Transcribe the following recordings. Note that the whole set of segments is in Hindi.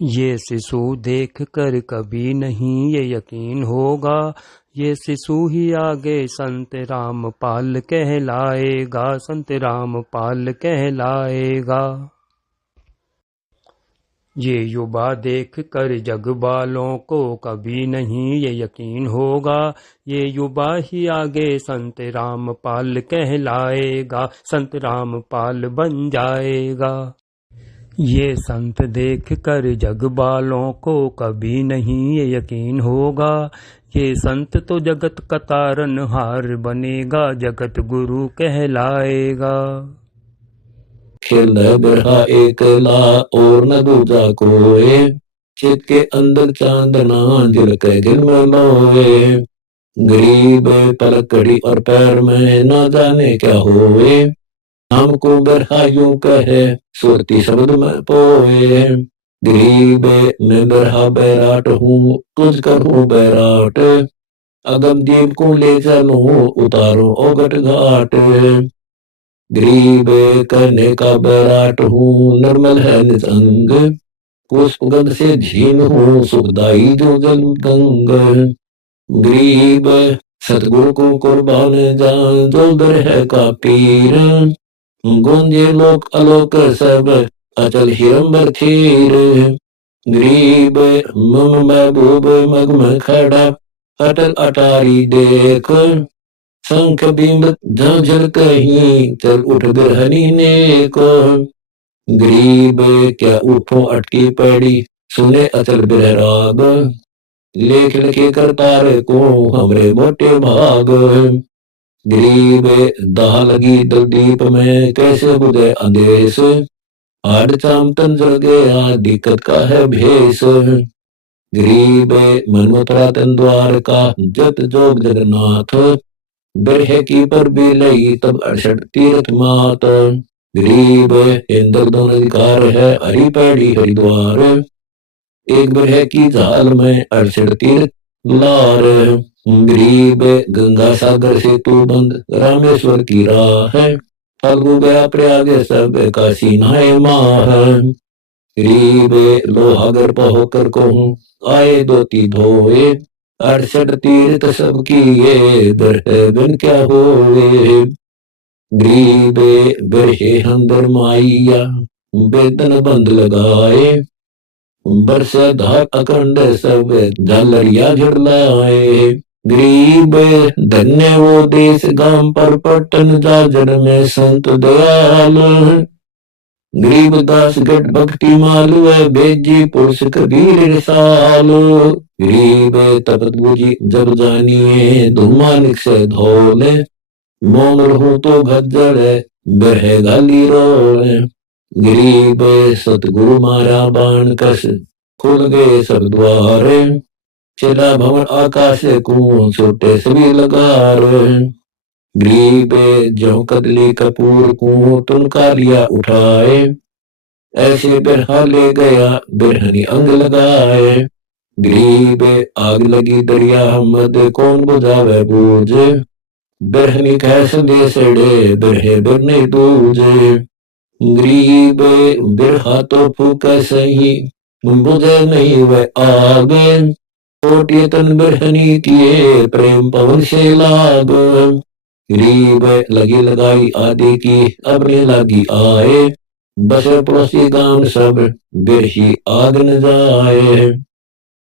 ये शिशु देख कर कभी नहीं ये यकीन होगा, ये शिशु ही आगे संत रामपाल कहलाएगा, संत रामपाल कहलाएगा। ये युवा देख कर जग वालों को कभी नहीं ये यकीन होगा, ये युवा ही आगे संत रामपाल कहलाएगा, संत रामपाल बन जाएगा। ये संत देख कर जग वालों को कभी नहीं ये यकीन होगा, ये संत तो जगत का तारनहार बनेगा, जगत गुरु कहलाएगा। खेल बिरहा एकला और न दूजा कोए, चित के अंदर चांदना दिल के दिल में लोए। गरीब पलकड़ी और पैर में न जाने क्या होए, हमको बिरहा यूं कहे सुरती शब्द में पोए। गरीब मैं बिरहा बैराट हूँ तुझ करूँ बैराट, अगम दीप को ले चलूं उतारूं ओगट घाट। गरीब करने का बैराट हूँ निर्मल है निसंग, पुष्प गंध से झीन हूँ सुखदाई जो जल गंग। गरीब सतगुरु को कुर्बान जान जो दर है का पीर, गूंजे लोक अलोक सब अचल हिरंबर थीर। गरीब मम महबूब मग में खड़ा अटल अटारी देख, शंख बिंब झांझर कहीं चल उठ बिरहनी ने को। गरीब क्या उठो अटकी पड़ी सुने अचल बिरहराग, लेख लिखे करतार को हमरे मोटे भाग। गरीब दाह लगी दलदीप में कैसे बुझे अंदेश, हाड चाम तन जल गया दिक्कत का है भेष। गरीब मनमोत्रा तन द्वार का जत जोग जगन्नाथ, बिरहे की पर भी लई तब 68 तीर्थ मात। गरीब इंद्र दोन अधिकार है हरि पैड़ी हरिद्वार, एक बिरहे की झाल में 68 तीर्थ लार। गरीब गंगा सागर से तू बंद रामेश्वर की राह है, फाल्गु गया प्रयाग सब काशी नहाए माह। गरीब लोहागर पहोकर कहूँ आए धोती धोए, 68 तीर्थ सब किए बिरहे बिन क्या होए। गरीब बिरहे हंदर माइया बेदन बंद लगाए, बरस धार अखंड सब झालरिया झुरलाए। गरीब धन्य वो देश गांव पर पटन जाजर में संत दयाल, गरीब दास गढ़ भक्ति मालू है बेजी पुरुष कबीर रिसाल। गरीब तपत बुझी जब जानिए धुमानिक से धोले, मोन रहूं तो भज्जर बरहे गाली रोए। गरीब सतगुरु मारा बाण कस खुल गए सब द्वारे, चला भवन आकाश को छोटे सभी लगार। गरीब जो कदली कपूर को तुनका लिया उठाए, ऐसे बिरहा ले गया बिरहनी अंग लगाए। गरीब आग लगी दरिया मद कौन बुझावे बूझ, बिरहनी कह संदेश डे बिरहे बिरने दूजे। गरीब बिरहा तो फूक सही बुझे नहीं वह आग, कोटि तन बिरहनी किए प्रेम पवन से लाग। गरीब लगी लगाई आदि की अपने लगी आए, बस पड़ोसी गांव सब बिरही आग न जाए।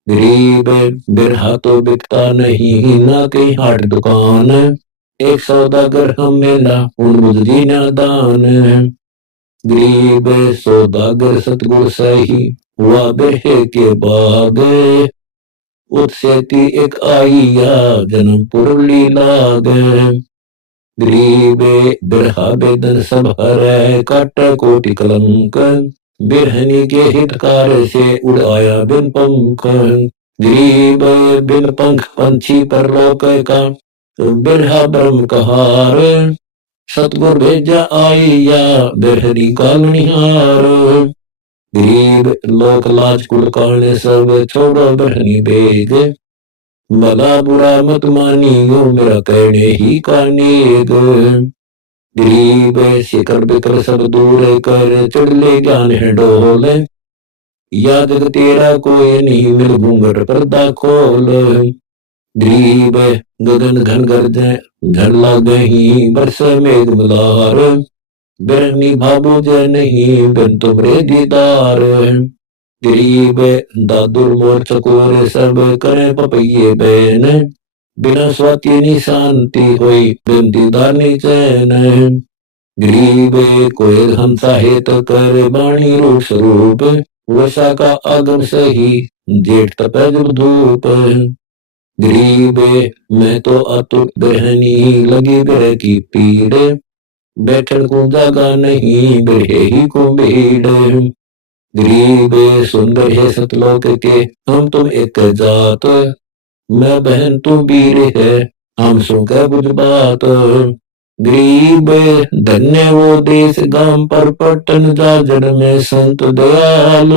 गरीब बिरहा तो बिकता नहीं ना कहीं हाट दुकान, एक सौदागर हम मेला उन बुझी ना दान। गरीब सौदागर सतगुर सही हुआ बिरहे के बाग, उत्सेती एक आईया जन्म पुरली लाग। गरीब बिरहा बेदन सब हरै काट कोटि कलंक, बिरहनी के हितकार से उड़ाया बिन पंख। गरीब बिन पंख पंछी परलोक का बिरहा ब्रह्म कहार, सतगुर भेजा आईया बिरहनी का निहार। गरीब लोक लाज कुल काने सब छोड़ो बिरहनी बेग, भला बुरा मत मानियो मेरा कहने ही का नेग। गरीब शिकर बिकर सब दूर कर चढ़ ले ज्ञान है डोल, या जग तेरा कोई नहीं, मिल घूंघट पर्दा खोल। गरीब गगन घन गरजे, झड़ लागही बरस मेघ मल्हार। बिरनी भाबो जय नहीं, बिन तुमरे दीदार। गरीब दादुर मोर चकोर, सब करे पपैये बैन। बिना स्वाति नी शांति होई, बिन दीदार नी चैन। गरीब कोयल हंसा हेत कर, बाणी रूप स्वरूप। वसा का आगम सही, जेठ तपज धूप। गरीब मैं तो अतुट गृहणी, लगी ग्रह की पीड़। बैठन को जगह नहीं, बिरहे ही को भीड़। गरीब सुंदर है सतलोक के, हम तुम एक जात। मैं बहन तू वीर है, हम सो कह बुझ बात। गरीब धन्य वो देश, गांव पर पट्टन जाजड़ में संत दयाल।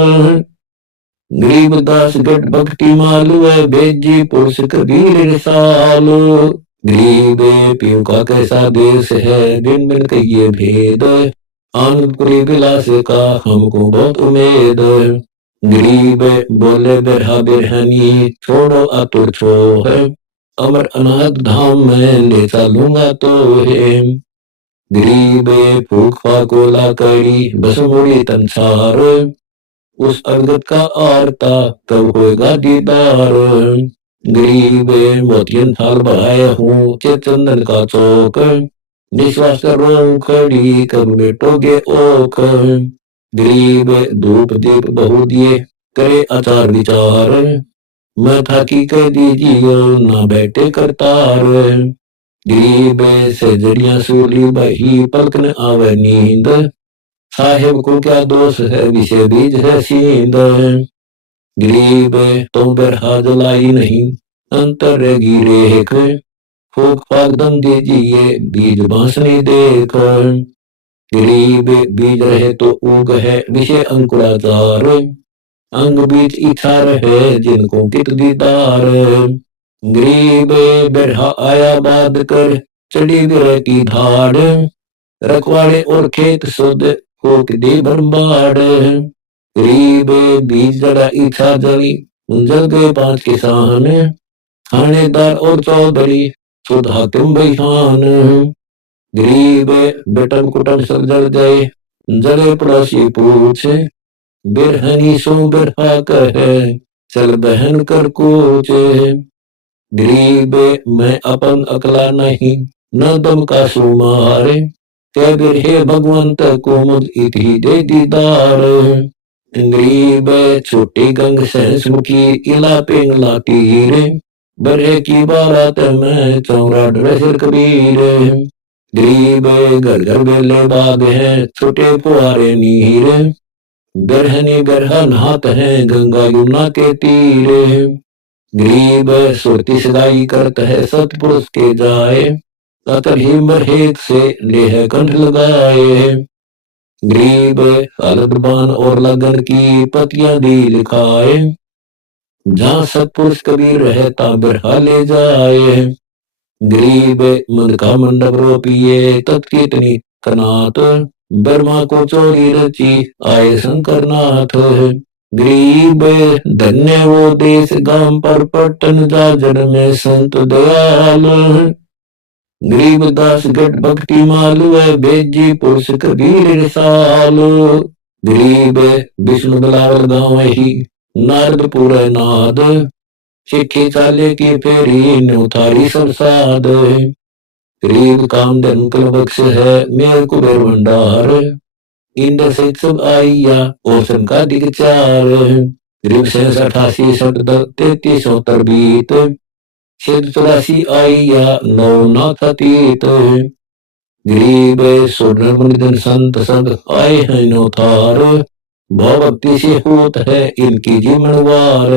गरीब दास गढ़ भक्ति मालू है, बेजी पुरुष कबीर रिसाल। गरीब पीऊ का कैसा देश है, बिन बिन कहिए भेद। आनंदपुरी विलास का हमको बहुत उम्मीद। गरीब बोले बिरहा बिरहनी, छोड़ो आतुर छोह। अमर अनाथ धाम में ले चलूंगा तो है। गरीब फूक फाकोला करी, बस मुड़ी तंसार। उस अवगत का आरता, कब होएगा दीदार। गरीब मोतियन थाल बढ़ाया हूँ, चंदन का चौक। निश्वास करो खड़ी, कब बेटोगे ओख। गरीब धूप दीप बहु दिए, करे आचार विचार। मैं था कि कह दीजिए, ना बैठे करतार। गरीब से जड़ियां सूली बही, पलक न आवे नींद। साहेब को क्या दोष है, विषय बीज है सींद। गरीब तो बिरहा जलाई नहीं, अंतर गिरे रेख। फूक फाक दम दीजिए, बीज बांसनी देख। गरीब बीज रहे तो उग है, विषय अंकुराचार। अंग बीज इच्छा रहे, जिनको कित दीदार। गरीब बिरहा आया बाद कर, चढ़ी बिरह की धाड़। रखवाड़े और खेत शुद्ध, होक दे भरमाड़। गरीब बीज जड़ा इच्छा जली, जल गए 5 किसान। थानेदार और चौधरी, सुध हाकिम बहिहान। गरीब बेटन कुटन सब जल गए, जले पड़ोसी पूछ। बिरहनी सो बिरहा कहे, चल बहन कर कूच। गरीब मैं अपन अकला नहीं, न दम का सुमार। कह बिरहे भगवंत को मुझ इति दे दीदार। गरीब छोटी गंग सहसमुखी, इला पिंगला तीर। बरहे की बारात में, चौरा डरे कबीर। गरीब घर घर बेले बाग है, छोटे पुआरे नीर। बिरहनी बिरहन हाथ है, गंगा यमुना के तीर। गरीब सुरती सदाई करत है, सतपुरुष के जाए। अतर ही मरहेत से लेह कंठ लगाए। गरीब अलगबान और लगन की, पतियां दी लिखाए। जहाँ सतपुरुष कबीर रहता, बिरहा ले जाए। गरीब मन का मंडप रोपिए, तत्कीर्तनी कनात। ब्रह्मा को चोरी रची, आए शंकर नाथ। गरीब धन्य वो देश, गांव पर पट्टन जाजड़ में संत दयाल। गरीब दास गढ़ भक्ति मालू है, बेजी पुरुष कबीर रिसाल। गरीब विष्णु बिलावल गाँव ही, नारद पूरे नाद। चिट्ठी चाले की फेरी, न्योथारी सब साध। गरीब काम धन कल बख्श है, मेर कुबेर भंडार। इंद्र से सब आइया, ओसन का दिग चार। गरीब से 88 शब्द 33 बीत। सिद्ध 84 आइया, नौ नाथ अतीत। गरीब सोडर मुनिजन संत सब, आए हैं नौथार। भाव भक्ति से होत है, इनकी जीवनवार।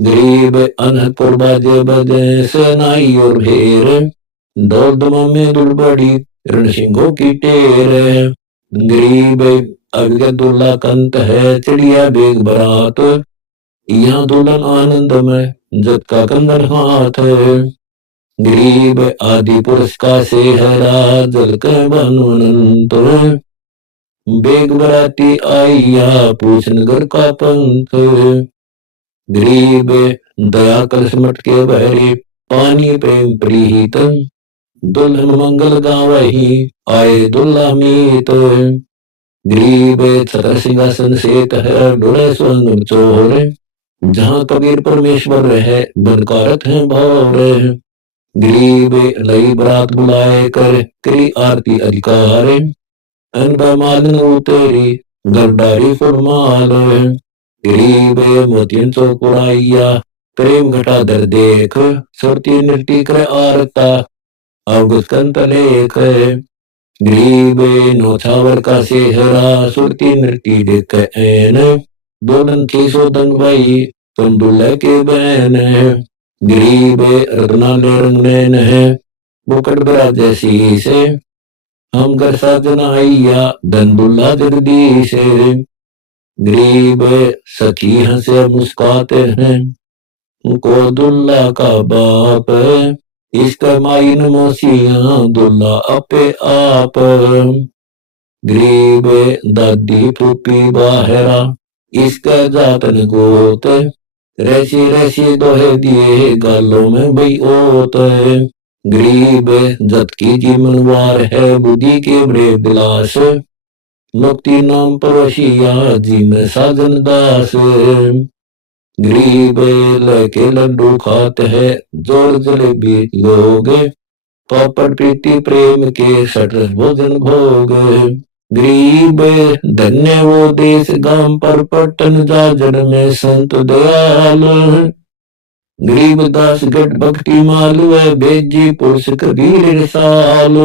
गरीब अनहपुर बाजे बजे, सेनाई और ढेर। दौड़ दमा में दुलबड़ी, रण सिंहों की टेर। गरीब अभिगत दुल्ला कंत है, चिड़िया बेग बरात। यहाँ दुल्हन आनंद में, जग का कंदर हाथ। गरीब आदि पुरुष का से हरा, जल के भानु अनंत। बेग बराती आइया पूछ नगर का पंथ। गरीब दया कलश मटके भरे पानी प्रेम प्रीत। दुल्हन मंगल गावही आए दुल्हा मीत। गरीब छत्र सिंहासन सेत है डोले स्वर्ण चोर। जहाँ कबीर परमेश्वर है बनकारत है भौर। गरीब लई बरात बुलाए कर करी आरती अधिकार। अनबा मालन उतेरी गरदारी फुरमाल। गरीब मोतियन चौकुड़ाइया प्रेम घटा दर देख। सुरती नृत्य कर आरता अवगत कंत लेख। गरीब नौछावर का सेहरा सुरती नृत्य देख ऐन। दोलन 600 दंग भाई तुम दुल्हे के बहन है। गरीब रत्नाले रंग नैन है बुकट बराजे से। हम घर साजन आइया धन दुल्हा जगदीश से। गरीब सखी हंसे मुस्काते हैं उनको दुल्ला का बाप। इसका माइन मोसिया दुल्ला अपे आप। गरीब दादी फूफी बाहरा इसका जातन गोत। रैसी रैसी दोहे दिए गालों में बई ओत। गरीब जत की जीवनवार है बुद्धि के बड़े बिलास। मुक्ति नाम परोसिया जी में साजन दास। गरीब लके लड्डू खाते है जोर जलेबी लोग। पापड़ प्रीति प्रेम के सट भोजन भोग। गरीब धन्य वो देश गांव पर पट्टन जाजर में संत दयाल। गरीब दास गट भक्ति मालू है बेजी पुरुष कबीर रसाल।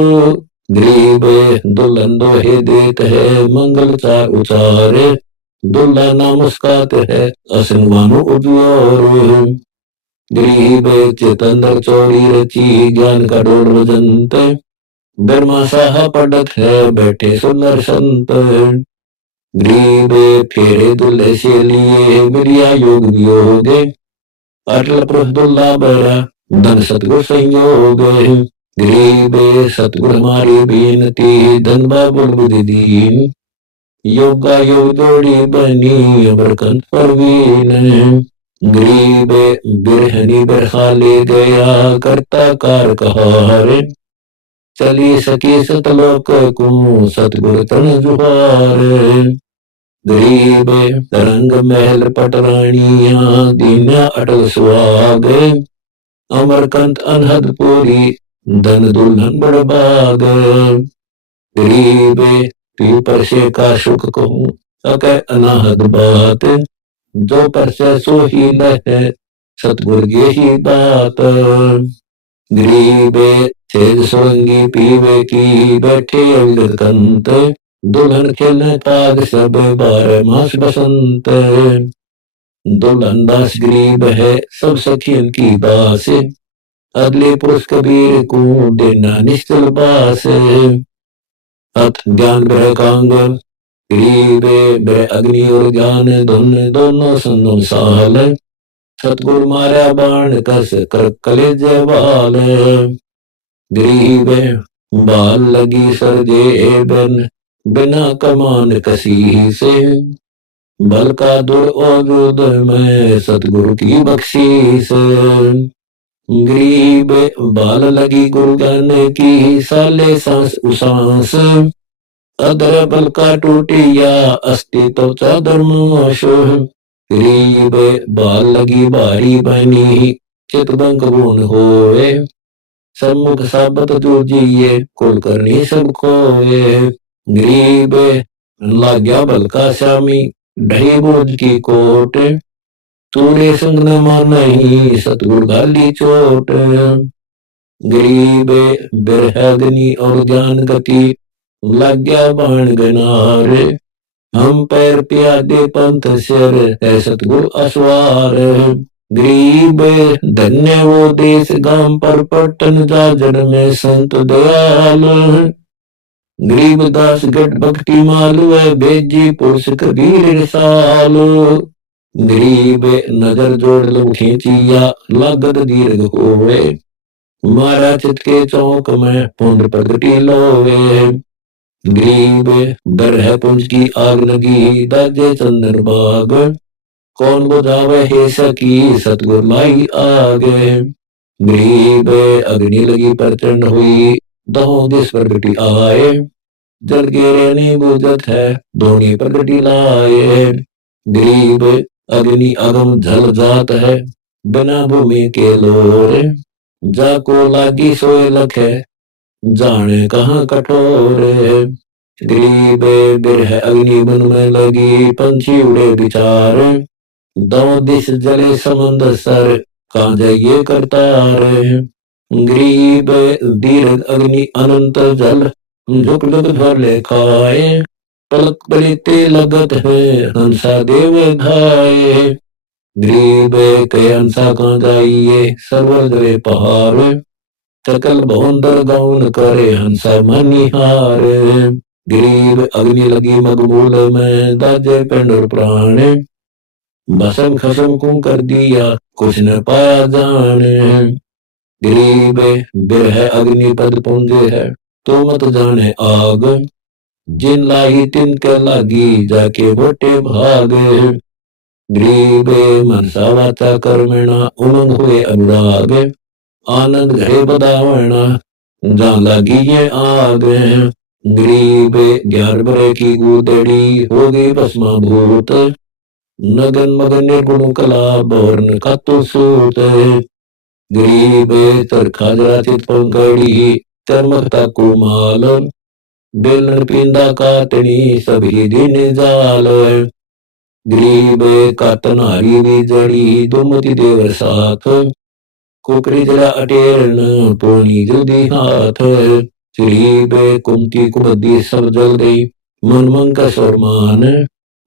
गरीब दुल्हन दोहे देत है मंगल चार उचारे। दुल्हा ना मुस्कात है असन मानो उजवार। गरीब चेतंदर चौड़ी रची ज्ञान का डोर वजंत। ब्रह्मा साहा पढ़त है बैठे सुंदर संत। गरीब फेरे दुल्हे से लिए मिलिया योग वियोग। अटल पुरुष दुल्हा बरा धन सतगुर संयोग। गरीब सतगुर हमारी बीनती धन बाबुल बुद्धि दीन। योगा योग जोड़ी बनी अमरकंत परवीन। गरीब बिरहनी बरखा ले गया करता कार कहार। चली सके सतलोक को सतगुर तन जुहार। गरीब तरंग महल पटरानिया दीना अटल सुहाग। अमरकंत अनहद पूरी धन दुल्हन बड़बाग। गरीब तू परसे का सुख कहूँ सके अनाहद बात। जो परसे सो ही है सतगुर यही बात। गरीब छेद सुरंगी पीवे की बैठे अविगत कंत। दुल्हन खेलने ताग सब 12 मास बसंत। दुल्हन दास गरीब है सब सखियन की दास। अगले पुरुष कबीर को देना निश्चल बास। अथ ज्ञान ग्रह कांग गरीब ब्रह अग्नि और ज्ञान धुन दोनों संगम साल। सतगुर मारा बाण कस कर कलेज बाल। गरीब बाल लगी सरजे बन बिना कमान कसी से। बल का दुर औरुद में सतगुरु की बख्शीस। गरीब बाल लगी गुरु ज्ञान की साले सांस उसांस। अदर बल का टूटिया अस्थि तो चादर मोश। गरीब बाल लगी भारी बनी चितबंग गुण होए। सम्मुख साबत जूझिए कुल करनी सब खोए। गरीब लाग्या बल का श्यामी ढही बोझ की कोट। तूने संग न मानही सतगुर गाली चोट। गरीब बिरहग्नि और ज्ञान गति लाग्या बाण गनार। हम पैर प्यादे पंथ सिर है सतगुर असवार। गरीब धन्य वो देश गांव पर पट्टन जाजर में संत दयाल। गरीब दास गट भक्ति मालू है बेजी पुरुष कबीर रसाल। गरीब नजर जोड़ लो खींचिया लागत दीर्घ होवे। मारा चित के चौक में पुण्य प्रगति लोवे। गरीब बरह पुंज की आग लगी दाजे चंदन बाग, कौन बुझावे हे सकी सतगुर लाई आगे। गरीब अग्नि लगी प्रचंड हुई, दहो दिस प्रगति आए, जल गिरे नहीं बुझत है धोनी प्रगति लाए। गरीब अग्नि अगम जल जात है, बिना भूमि के लोर, जाको लागी सोए लखे जाने कहाँ कठोर। गरीब बिरह अग्नि बन में लगी, पंछी उड़े विचार, दो दिश जले समंदर सर, कहाँ जाइए करतार। गरीब दीर्घ अग्नि अनंत जल, झुक झुक भर ले खाए, पलक पलिते लगत है हंसा देव धाये। गरीब के हंसा कहाँ जाइए सरवर जले पहाड़, सकल बहुंदर गौन करे हंसा मनिहार। गरीब अग्नि लगी मगमूल में दाजे पेंडर प्राण, भसम खसम कुम कर दिया कुछ न पाया जाने। गरीब बिरह अग्नि पद पुंजे है तो मत जाने आग, जिन लाई तिनके लागी जाके बोटे भाग। गरीब मनसा वाचा कर्मणा उमंग हुए अनुराग, आनंद घरे बदावना जहाँ लगी ये आग। गरीब ग्यार बरे की गुदड़ी हो गई भस्माभूत, नगन मगन निर्गुण कला बोर्न खातो सूत। गरीब चरखा जराचित पंकड़ी चरमकता कुमाल, बेलन पिंदा काटनी सभी दिन जाल। गरीब कातन हरी भी जड़ी दुमति देवर साथ, कुकरी जरा अटेरन पोनी जल्दी हाथ। गरीब कुमती कुबद्दी सब जल गई, मन मन का सरमान,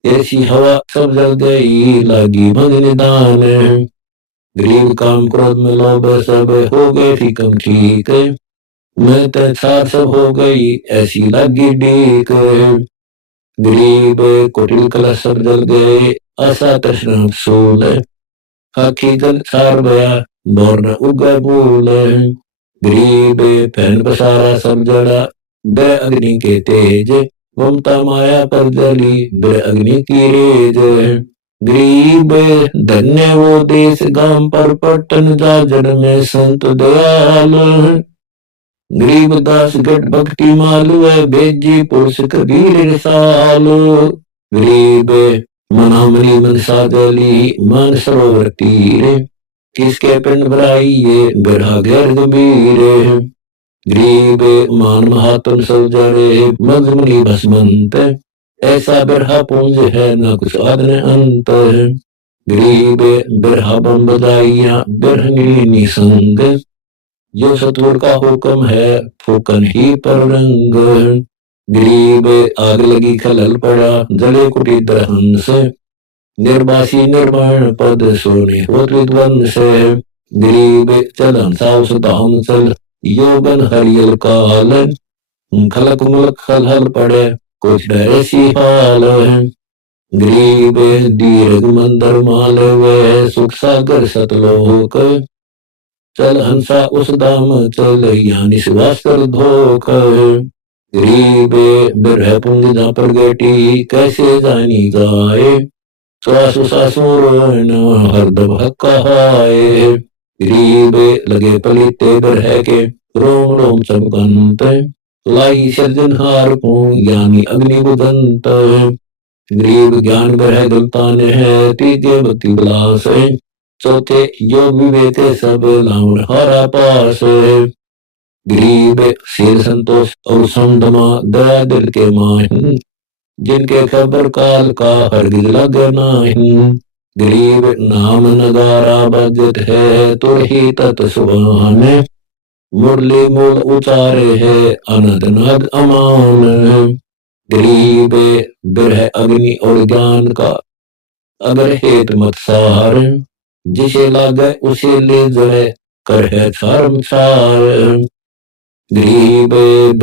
ऐसी हवा सब जल गई लागी भग निदान। गरीब काम क्रोध में लोभ सब हो गए ठीकम ठीक, मैं तैसार सब हो गई ऐसी लगी डीक। गरीब कुटिल कलश सब जल गए आशा तृष्णा सूल, आखी जल सार गया बोर्न उगा भूल। गरीब फैन पसारा सब जड़ा बे अग्नि के तेज, ममता माया पर जली बे अग्नि की रेज। गरीब धन्य वो देश गांव पर पट्टन जाजर में संत दयाल, गरीब दास गट भक्ति मालू है बेजी पुरुष कबीर रसालो। गरीब मनामरी मन साजली मन सरोवर तीर, किसके पिंड भराई ये बिरहा गैर गंभीर। गरीब मान महात्म सब जड़े मजमुनी भस्मंत, ऐसा बिरहा पुंज है न कुछ आद न अंत। गरीब बिरहा बम बजाइया बिरहनी निसंग, जो सतगुर का हुक्म है फूकन ही पर रंग। गरीब आग लगी खलल पड़ा जले कुटी दहन से, निर्वासी निर्वाण पद सोने होत विद्वंस। गरीब चल हंसा उस धाम चल यौवन हरियल काल, खलक मुलक खलहल पड़े कुछ डरे सी हाल। गरीब दीर्घ मंदर माल वह सुख सागर सतलोक, चल हंसा उस धाम चल यानी निवास कर धोख। गरीब बिरह पुंज जा पर गेटी कैसे जानी जाए, सासु सासुर हरदम हक्का हाय। गरीब लगे पलिते बिरह के रोम रोम चमकंत, लाई सृजनहार को ज्ञानी अग्नि बुझंत। गरीब ज्ञान बिरह गलतान है तीजे भक्ति विलास, चौथे योग विवेक सब लाउन हारा पास। गरीब शेर संतोष और समदमा दया दिल के माहिन, जिनके खबर काल का हरगिज लग नाही। गरीब नाम नगारा बजत है तो ही तत् सुभान, मुरली मूल उचारे है अनद नद अमान। गरीब बिरह अग्नि और ज्ञान का अगर हेत मत सार, जिसे लागे उसे ले जड़े कर है छार छार। गरीब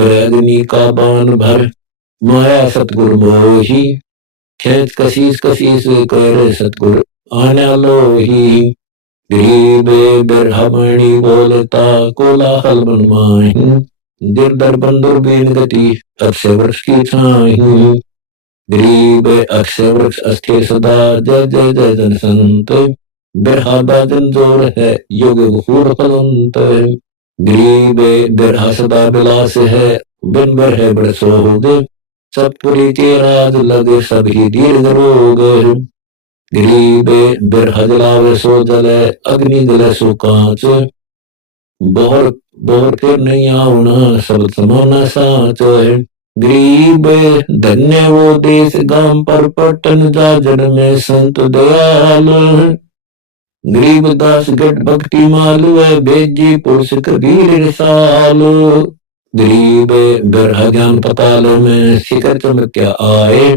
अग्नि का बाण भर माया सतगुर मोही, खेत कशीस कशीस कर सतगुर आना लोही। गरीब बिरहा मणि बोलता कोलाहल मन माही, गिरधर बंदुर बीन गति अक्षय वृक्ष की छाई, गरीब अक्षय वृक्ष अस्थे सदा, जय जय जय जन संत, बिरहा बाजन जोर है योग घूर फलंत, गरीब बिरहा सदा बिलास है, बिन बर है बड़ सोग, सतपुरी के राज लगे सभी दीर्घ रोग, गरीब बिरहा जलावे सो जले, अग्नि जले सो कांच, बोहर बोहर फिर नहीं आवना, सब समाना साच है, गरीब धन्य वो देश गांव पर पटन जाजर में संत दयाल, गरीब दास गढ़ भक्ति मालू है, बेजी पुरुष कबीर रिसाल, गरीब बिरहा ज्ञान पताल में शिखर चमक्या आए,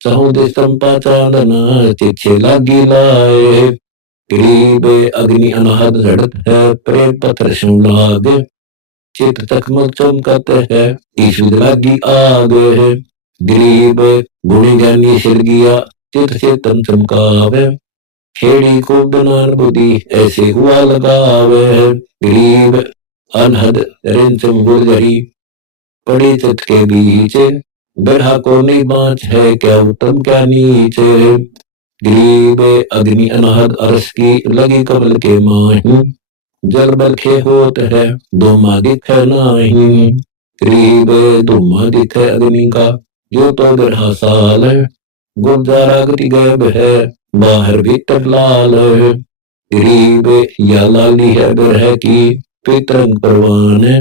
सहुद संपा चांदना चिच्छे लागी लाए, गरीब अग्नि अनाहत झड़त है, प्रेम पत्थर सुन लाग, चित चकमक चमकत है, ईश्वर लागी आग है, गरीब गुणी ज्ञानी सिर गिया, चित चेतन चमकावे, खेड़ी को बनान बुद्धि ऐसे हुआ लगावे, गरीब अनहद रिंचम गुर्जरी, पड़ी चित के बीच, बिरहा को नहीं बाँच है, क्या उत्तम क्या नीच, गरीब अग्नि अनाहत अरस की लगी कमल के माही, जल बलखे होत है, दोमा दिख नाही, गरीब दोमा दिख अग्नि का, जो तो बिरहा साल है, गुलजारा गति गैब है, बाहर भीतर लाल है, गरीब या लाली है बिरह की, पितरंग परवान है,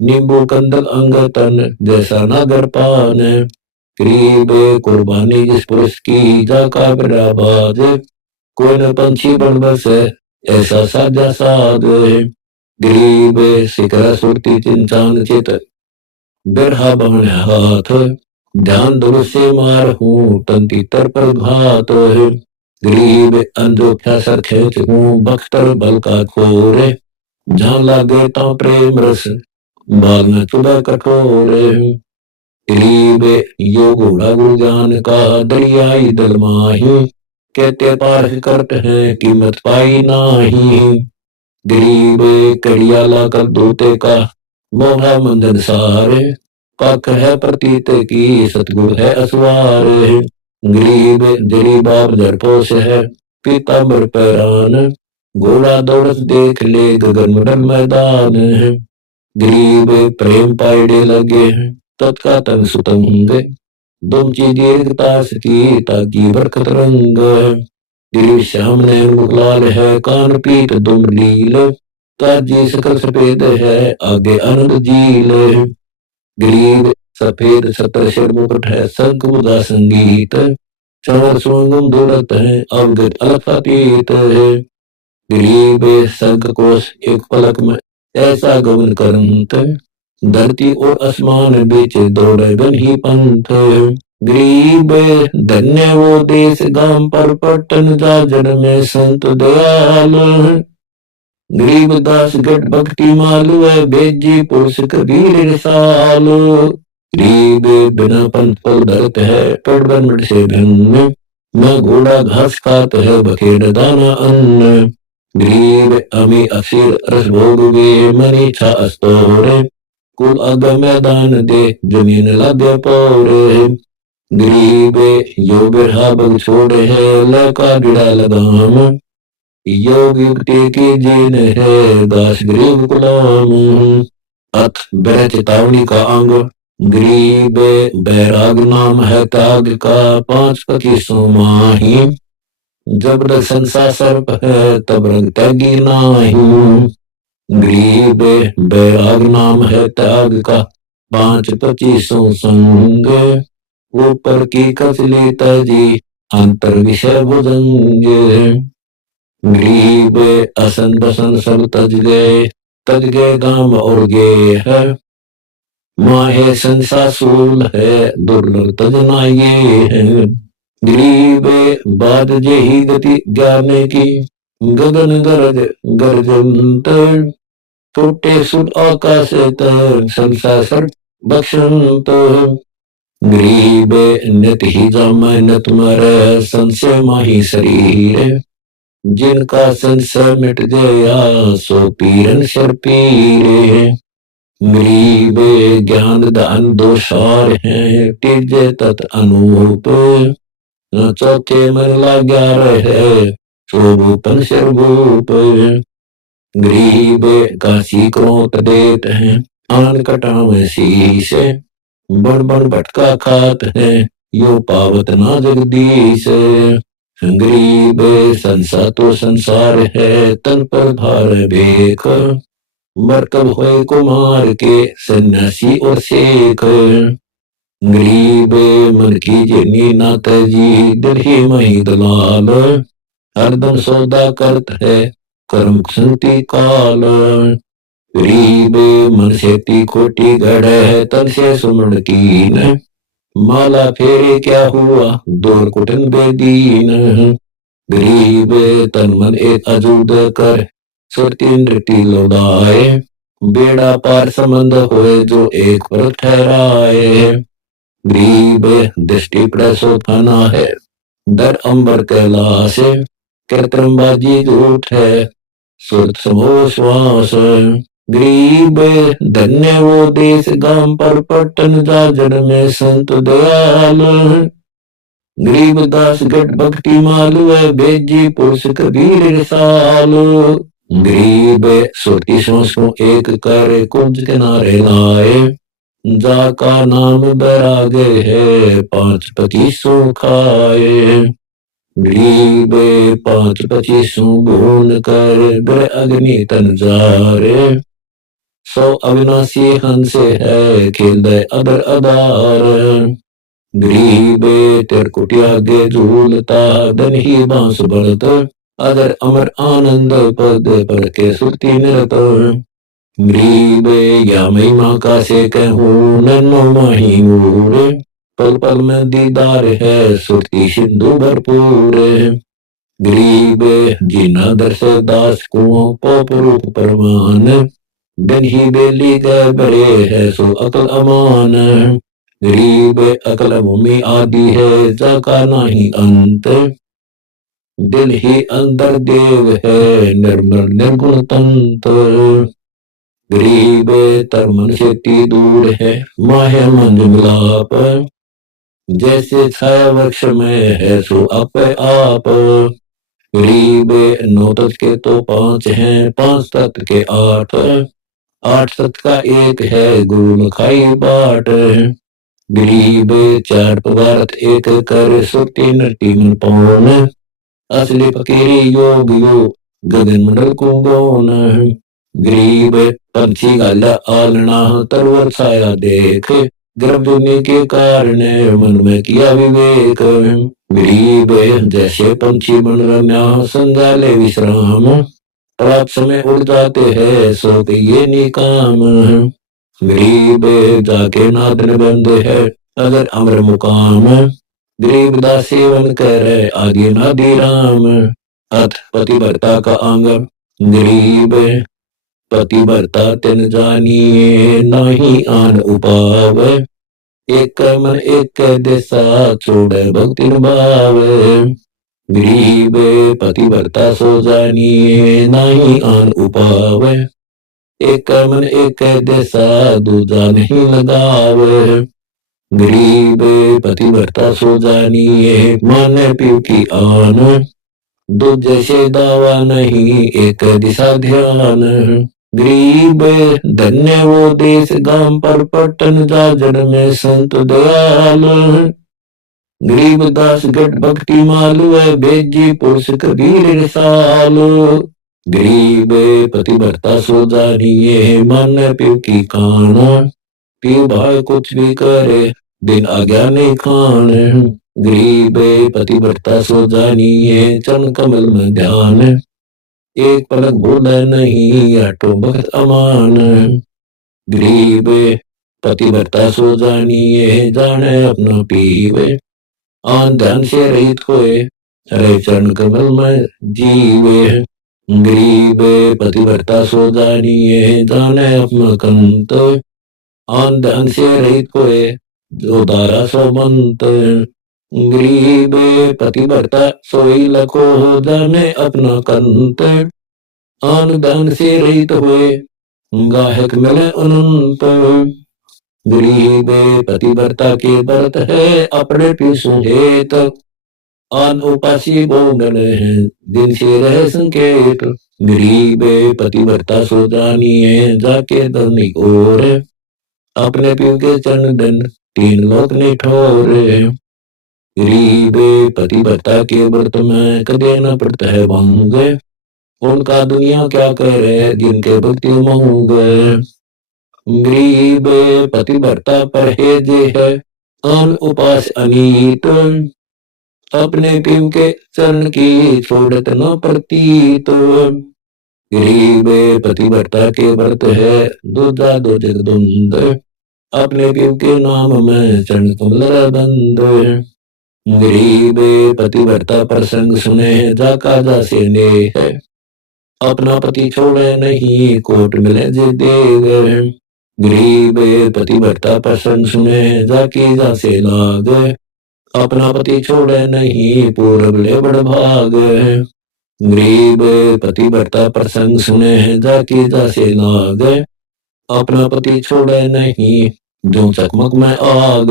नींबू कंदल अंग तन जैसा नागर पान है, गरीब कुर्बानी जिस पुरुष की, जाका बिराबाज, कोई न पंछी बन बसे, ऐसा साजा साध है, गरीब शिखर सुरती चिंचान चित, बिरहा बन हाथ, ध्यान धुर से मार हूँ, तंती तर पर घात है, गरीब अंधोख्या सर खेच हूँ, बख्तर बल का खोरे, जहाँ लागे ता प्रेम रस, बाल न चुदा कठोरे, गरीब यो घोड़ा गुरजान का, दरियाई दल माही, कहते पार करत है, कीमत पाई नाही, गरीब कड़ियाला कर दोते का, मोहा मंदन सारे, कख है प्रतीत की, सतगुर है असवारे, गरीब जरी बाप जरपोश है, पीताम्बर पैरान, घोड़ा दौड़त देख ले गगन मडल मैदान है, गरीब प्रेम पायड़े लगे हैं, तत्का तन सुतंग, दुम चीजें तास की ताकि बरखत रंग, गरीब श्याम नयन मुखलाल है, कान पीत दुम लील, ताजी सकल सफेद है, आगे आनंद झील, गरीब सफेद सतर सिर मुकुट है, शंख मुदा संगीत, चवर सुगम दौलत है, अवगत अलफातीत है, गरीब शंख कोश एक पलक में ऐसा गमन करंत, धरती और आसमान बीच दौड़े गन ही पंथ, गरीब धन्य वो देश गांव पर पटन जाजर में संत दयाल, गरीब दास गढ़ भक्ति मालू है, बेजी पुरुष कबीर रिसाल, गरीब बिना पंथ पल धरत है, पेड़ से भिन्न, न घोड़ा घास खात है, बखेड़ दाना अन्न, गरीब अमी असीर रस भोगवे, मनी छा अस्तोरे, कुल अग मैदान दे, जमीन लागे पौरे, गरीब यो बिरहा बग छोड़े है, लका बिड़ा लगाम, योग युक्ति की जीन है, दास गरीब गुलाम, अथ बैर चेतावनी का अंग, गरीब बैराग नाम है त्याग का, 5-25 माही, जब तक संसार सर्प है, तब रंग त्यागी नाही, गरीब बैराग नाम है त्याग का, 5-25 संग, ऊपर की कचली तजी, अंतर विषय भुजंग, गरीब असन बसन सब तज गए गांव और गे है, माहे संसासूल है, दुर्लभ तजना ये है, गरीब बाद जेही गति ज्ञान की, गगन गरज गर्जंत, टूटे सुट आकाश तर, संसार बक्षंत, गरीब नित ही जम नत मर, संशय माही शरीर, जिनका संशय मिट गया, सो पीरन शर पीरे, गरीब ज्ञान दान दो सार हैं, तीजे तत् अनूप। चौथे मन लाग्या रहे, स्वरूपन सर्वरूप। गरीब काशी क्रोत देत हैं, आन कटाव शीश। बन बन भटका खात है, यो पावत ना जगदीश। गरीब संसा तो संसार है, तन पर भार बेख। मरकब होए कुमार के, सन्यासी और शेख। गरीब मन की जिनी नात जी, दिल ही मही दलाल। हरदम सौदा करत है, कर्म संति काल। गरीब मन सेती खोटी गढ़ है, तन से सुमन कीन। माला फेरे क्या हुआ, दौर कुटन बेदीन। गरीब तन मन एक अजूद कर, सुरती नृति लौटाए। बेड़ा पार संबंध होए, जो एक पर ठहराए। गरीब दृष्टि प्रसो थाना है, दर अंबर कैलाश। कृत्रिमबाजी झूठ है, सुरत समो श्वास। गरीब धन्य वो देश, गांव पर पट्टन जाजर में संत दयाल। गरीब दास गढ़ भक्ति मालू है, बेजी पुरुष कबीर रसाल। गरीब सोती सोच को एक कर, कुंज किनारे लाए। जाका नाम बैरागे है, 5-25 खाए। गरीब 5-25 भून कर, ग्रह अग्नि तन जारे। 100 अविनाशी हंस है, खेल दे अदर अदार। गरीब तेरकुटिया गे झूलता, धन ही बांस बढ़त। अदर अमर आनंद पद पर के सुरती निरत। गरीब या महिमा का से कहूँ, नन्नो माही नूर। पल पल में दीदार है, सुरती सिंधु भरपूर। गरीब जीना दर्श दास को, पौप रूप परमान। दिन ही बेली गए बड़े है, सो अकल अमान। गरीब अकल भूमि आदि है, जाका नाही अंत। दिल ही अंदर देव है, निर्मल निर्गुण तंत्र। गरीब तर मन से ती दूर है, माहे मंज मिलाप। जैसे छाया वृक्ष में है, सो अपे आप। गरीब 9 तत्व के तो 5 हैं, 5 तत्व के 8। 8 तत्व का एक है, गुरु न खाई बाट। गरीब 4 पदार्थ एक कर, सुरती नरती मन पौन। असली फकीरी योग यो, गगन मंडल को गौन। गरीब पंछी गाला आलना, तरवर छाया देख। गर्भ जुनी के कारण, मन में किया विवेक। गरीब जैसे पंछी बन रम्या, संगाले विश्राम। प्राप्त समय उड़ जाते हैं, सो के ये निकाम। गरीब जाके नादन बंद है, अगर अमर मुकाम। गरीब दास सेवन करे, आगे नादि राम। अथ पतिव्रता का अंग, गरीब पतिव्रता तिन जानिए, नाही आन उपाव। एक मन एक दिशा, छोड़े भक्ति भाव। गरीब पतिव्रता सो जानिए, नाही आन उपाव। एक मन एक दिशा, दूजा नहीं लगाव। गरीब पतिव्रता सो जानिए, माने पीव की आन। दूजे से दावा नहीं, एक दिशा ध्यान। गरीब धन्य वो देश, गांव पर पट्टन जाजर में संत दयाल। गरीब दास गढ़ भक्ति मालू है, बेजी पुरुष कबीर रसाल। गरीब पतिव्रता सो जानिए, मान पीव की कान। पीव भाई कुछ भी करे, दिन आज्ञा नहीं खान। गरीब पतिव्रता सो जानिए, चरण कमल में ध्यान। एक पलक भूले नहीं, आठों भक्त अमान। गरीब पतिव्रता सो जानिए, जाने अपना पीवे। आन ध्यान से रहित होए, हरे चरण कमल में जीवे। गरीब पतिव्रता सो जानिए, जाने अपना कंत। आन ध्यान से रहित होए, जो दारा सो मंत। गरीब पतिव्रता सोई लखो, जाने अपना कंत। आन ध्यान से रहित हुए, गाहक मिले अनंत। गरीब पतिव्रता के व्रत है अपने पीछू हेत। आन उपासी बोल है दिन से रहे संकेत। गरीब पतिव्रता सो जानिए जाके धनिक और। अपने पीव के चरण दंड तीन लोक ने ठोरे। गरीब पतिव्रता के व्रत में कदे न पड़ता है भंग। उनका दुनिया क्या करे जिनके भक्ति मंग। गरीब पतिव्रता परहेज है अन उपास अनीत। अपने पीव के चरण की छोड़त न प्रतीत। गरीब पतिव्रता के व्रत है दूजा दो जगदुंद। अपने पीव के नाम में चरण कमल बंद। गरीब पतिव्रता प्रसंग सुने जाका जासे ने है। अपना पति छोड़े नहीं कोट मिले जे देव। गरीब पतिव्रता प्रसंग सुने जाकी जासे लाग। अपना पति छोड़े नहीं पूरब ले बड़ भाग। गरीब पतिव्रता प्रसंग सुने जाकी जासे लाग। अपना पति छोड़े नहीं जो चकमक में आग।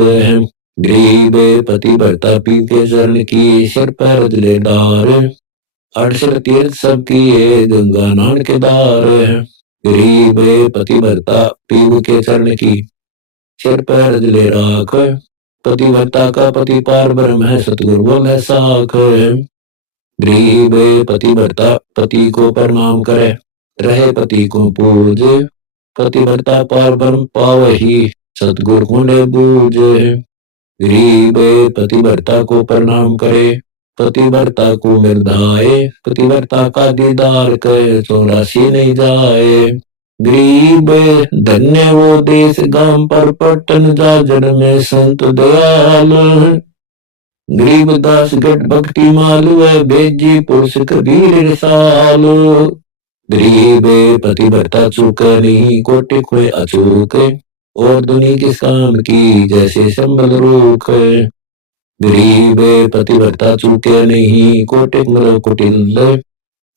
गरीब पतिव्रता पी के चरण की सिर पर जले डार। 68 तीर्थ सब किए गंगा नान के दार। गरीब पतिव्रता पीव के चरण की सिर पर जले राख। पतिव्रता का पति पार ब्रह्म है सतगुरु बोल है साख। गरीब पतिव्रता पति को प्रणाम करे रहे पति को पूज। पतिव्रता पार ब्रह्म पावही सतगुरु कुंडे बूझ। गरीब पतिव्रता को प्रणाम करे पतिव्रता को मिर्धाए। पतिव्रता का दीदार करे 84 नहीं जाए। गरीब धन्य वो देश गांव पर पट्टन जाजर में संत दयाल। गरीब दास गट भक्ति मालू है बेजी पुरुष कबीर रिसाल। गरीब पतिव्रता चूक नहीं कोटि कोई अचूक। और दुनी किस काम की जैसे संबल रूख। गरीब पतिव्रता चूके नहीं कोटिक मरो कुटिल।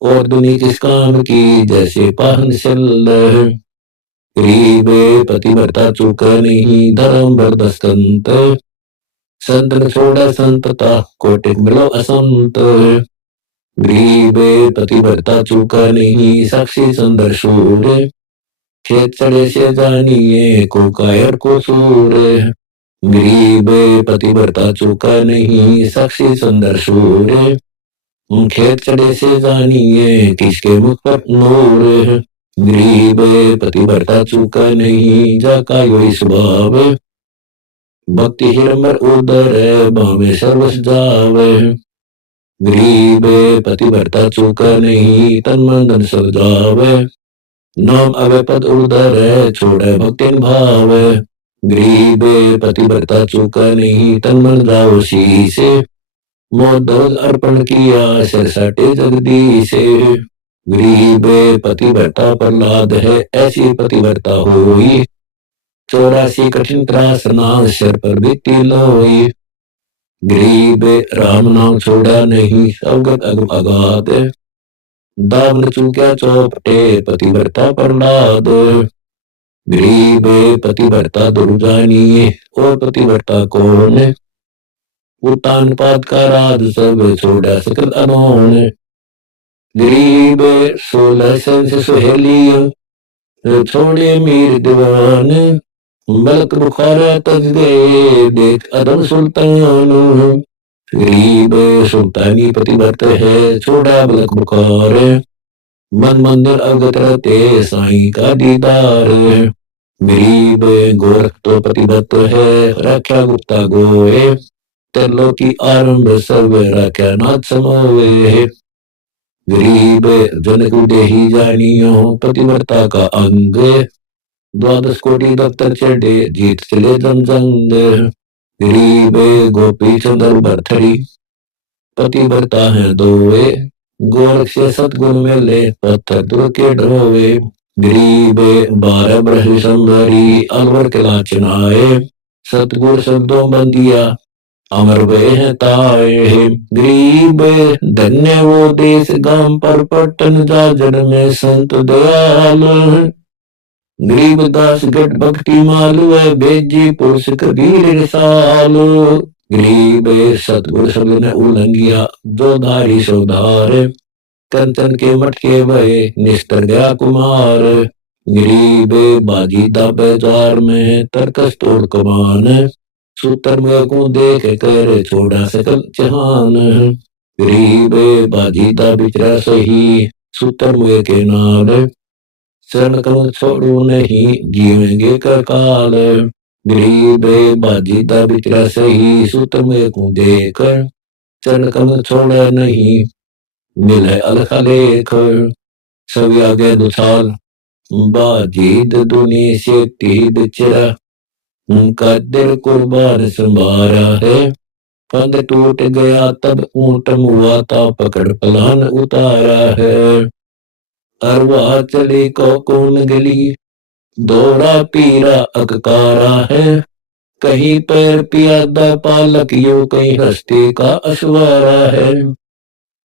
और दुनी किस काम की जैसे पाहन सल। गरीब पतिव्रता चूका नहीं धर्म बरदस्तंत। संत न छोड़ा संतता कोटिक मिलो असंत। गरीब पतिव्रता चूका नहीं साक्षी सुंदर शूर। खेत चढ़े से जानिए को कायर को सूर। गरीब पतिव्रता चूका नहीं साक्षी सुंदर शूर। खेत चढ़े से जानिए किसके मुख पर नूर। गरीब पतिव्रता चूका नहीं जाका योई स्वभाव। भक्ति हिरमर उदर भावे सर्वस जावे। गरीब पतिव्रता चूका नहीं तन मन धन सब जावे। नाम अवे पद उदर छोड़े भक्तिन भाव। गरीब पतिव्रता चूका नहीं तन मन जाओ शीसे। मोदल अर्पण किया सिर साटे जगदीश। गरीब पतिव्रता प्रहलाद है ऐसी पतिव्रता होई। 84 कठिन त्रासना सिर पर बीती लोई। गरीब राम नाम छोड़ा नहीं अवगत अगाध। दाव न चूक्या चौपटे पतिव्रता प्रहलाद। गरीब पतिव्रता दुर्जानिए और पतिव्रता कौन। उतान पाद का राज सब छोड़ा सकल अनोन। गरीब 16 संस सुहेलिया छोड़े मीर दीवान। मलक बुखारा तज गए देख अदम सुल्तान। गरीब सुल्तानी पतिव्रत है छोड़ा मलक बुखार। मन मंदिर अवगत रहते साईं का दीदार। गरीब गोरख तो पतिव्रत है रक्षा गुप्ता गोए। त्रिलोकी आरंभ सब रक्षा नाथ समोए। गरीब जनक देही जानियो पतिव्रता का अंग। 12 कोटि दफ्तर चढ़े जीत चले जंग। गरीब गोपी चंद्र भरथरी पतिव्रता है दोए। गोरख से सतगुण मिले पत्थर दूर के ढोवे। गरीब 12 बरस संभरी अलवर के लाचनाए। सतगुण शब्दों बंदिया अमर वे हैं ताए। गरीब धन्य वो देश गांव पर पट्टन जाजर में संत दयाल। गरीबदास गट भक्ति मालु है, बेजी पुरुष कबीर रिसालो। गरीब सतगुर सब ने उलंघिया, जो धारी सो धार, कंचन के मटके भये, निस्तर गया कुमार। गरीब बाजी दा बाजार में, तरकस तोड़ कमान, सूतर में को देख कर छोड़ा सकल जहान। गरीब बाजी दा बिचरा सही, सूतर मुए के नाल, शरण कमल छोड़ू नहीं, जीवेंगे काल। गरीब बाजी दा बिचरा सही, सूतर मुए को देख, चरण कमल छोड़ा नहीं, मिले अलख लेख। सब आगे दुछाल, बाजीद दुनी से तीद चिरा, उनका दिल कुर्बान संभारा है। फंद टूट गया तब ऊंट मुआ था, पकड़ पलान उतारा है। अरवा चली को कौन गली, दौड़ा पीरा अककारा है। कहीं पैर पियादा पालक, यूं कहीं हस्ती का अशवारा है।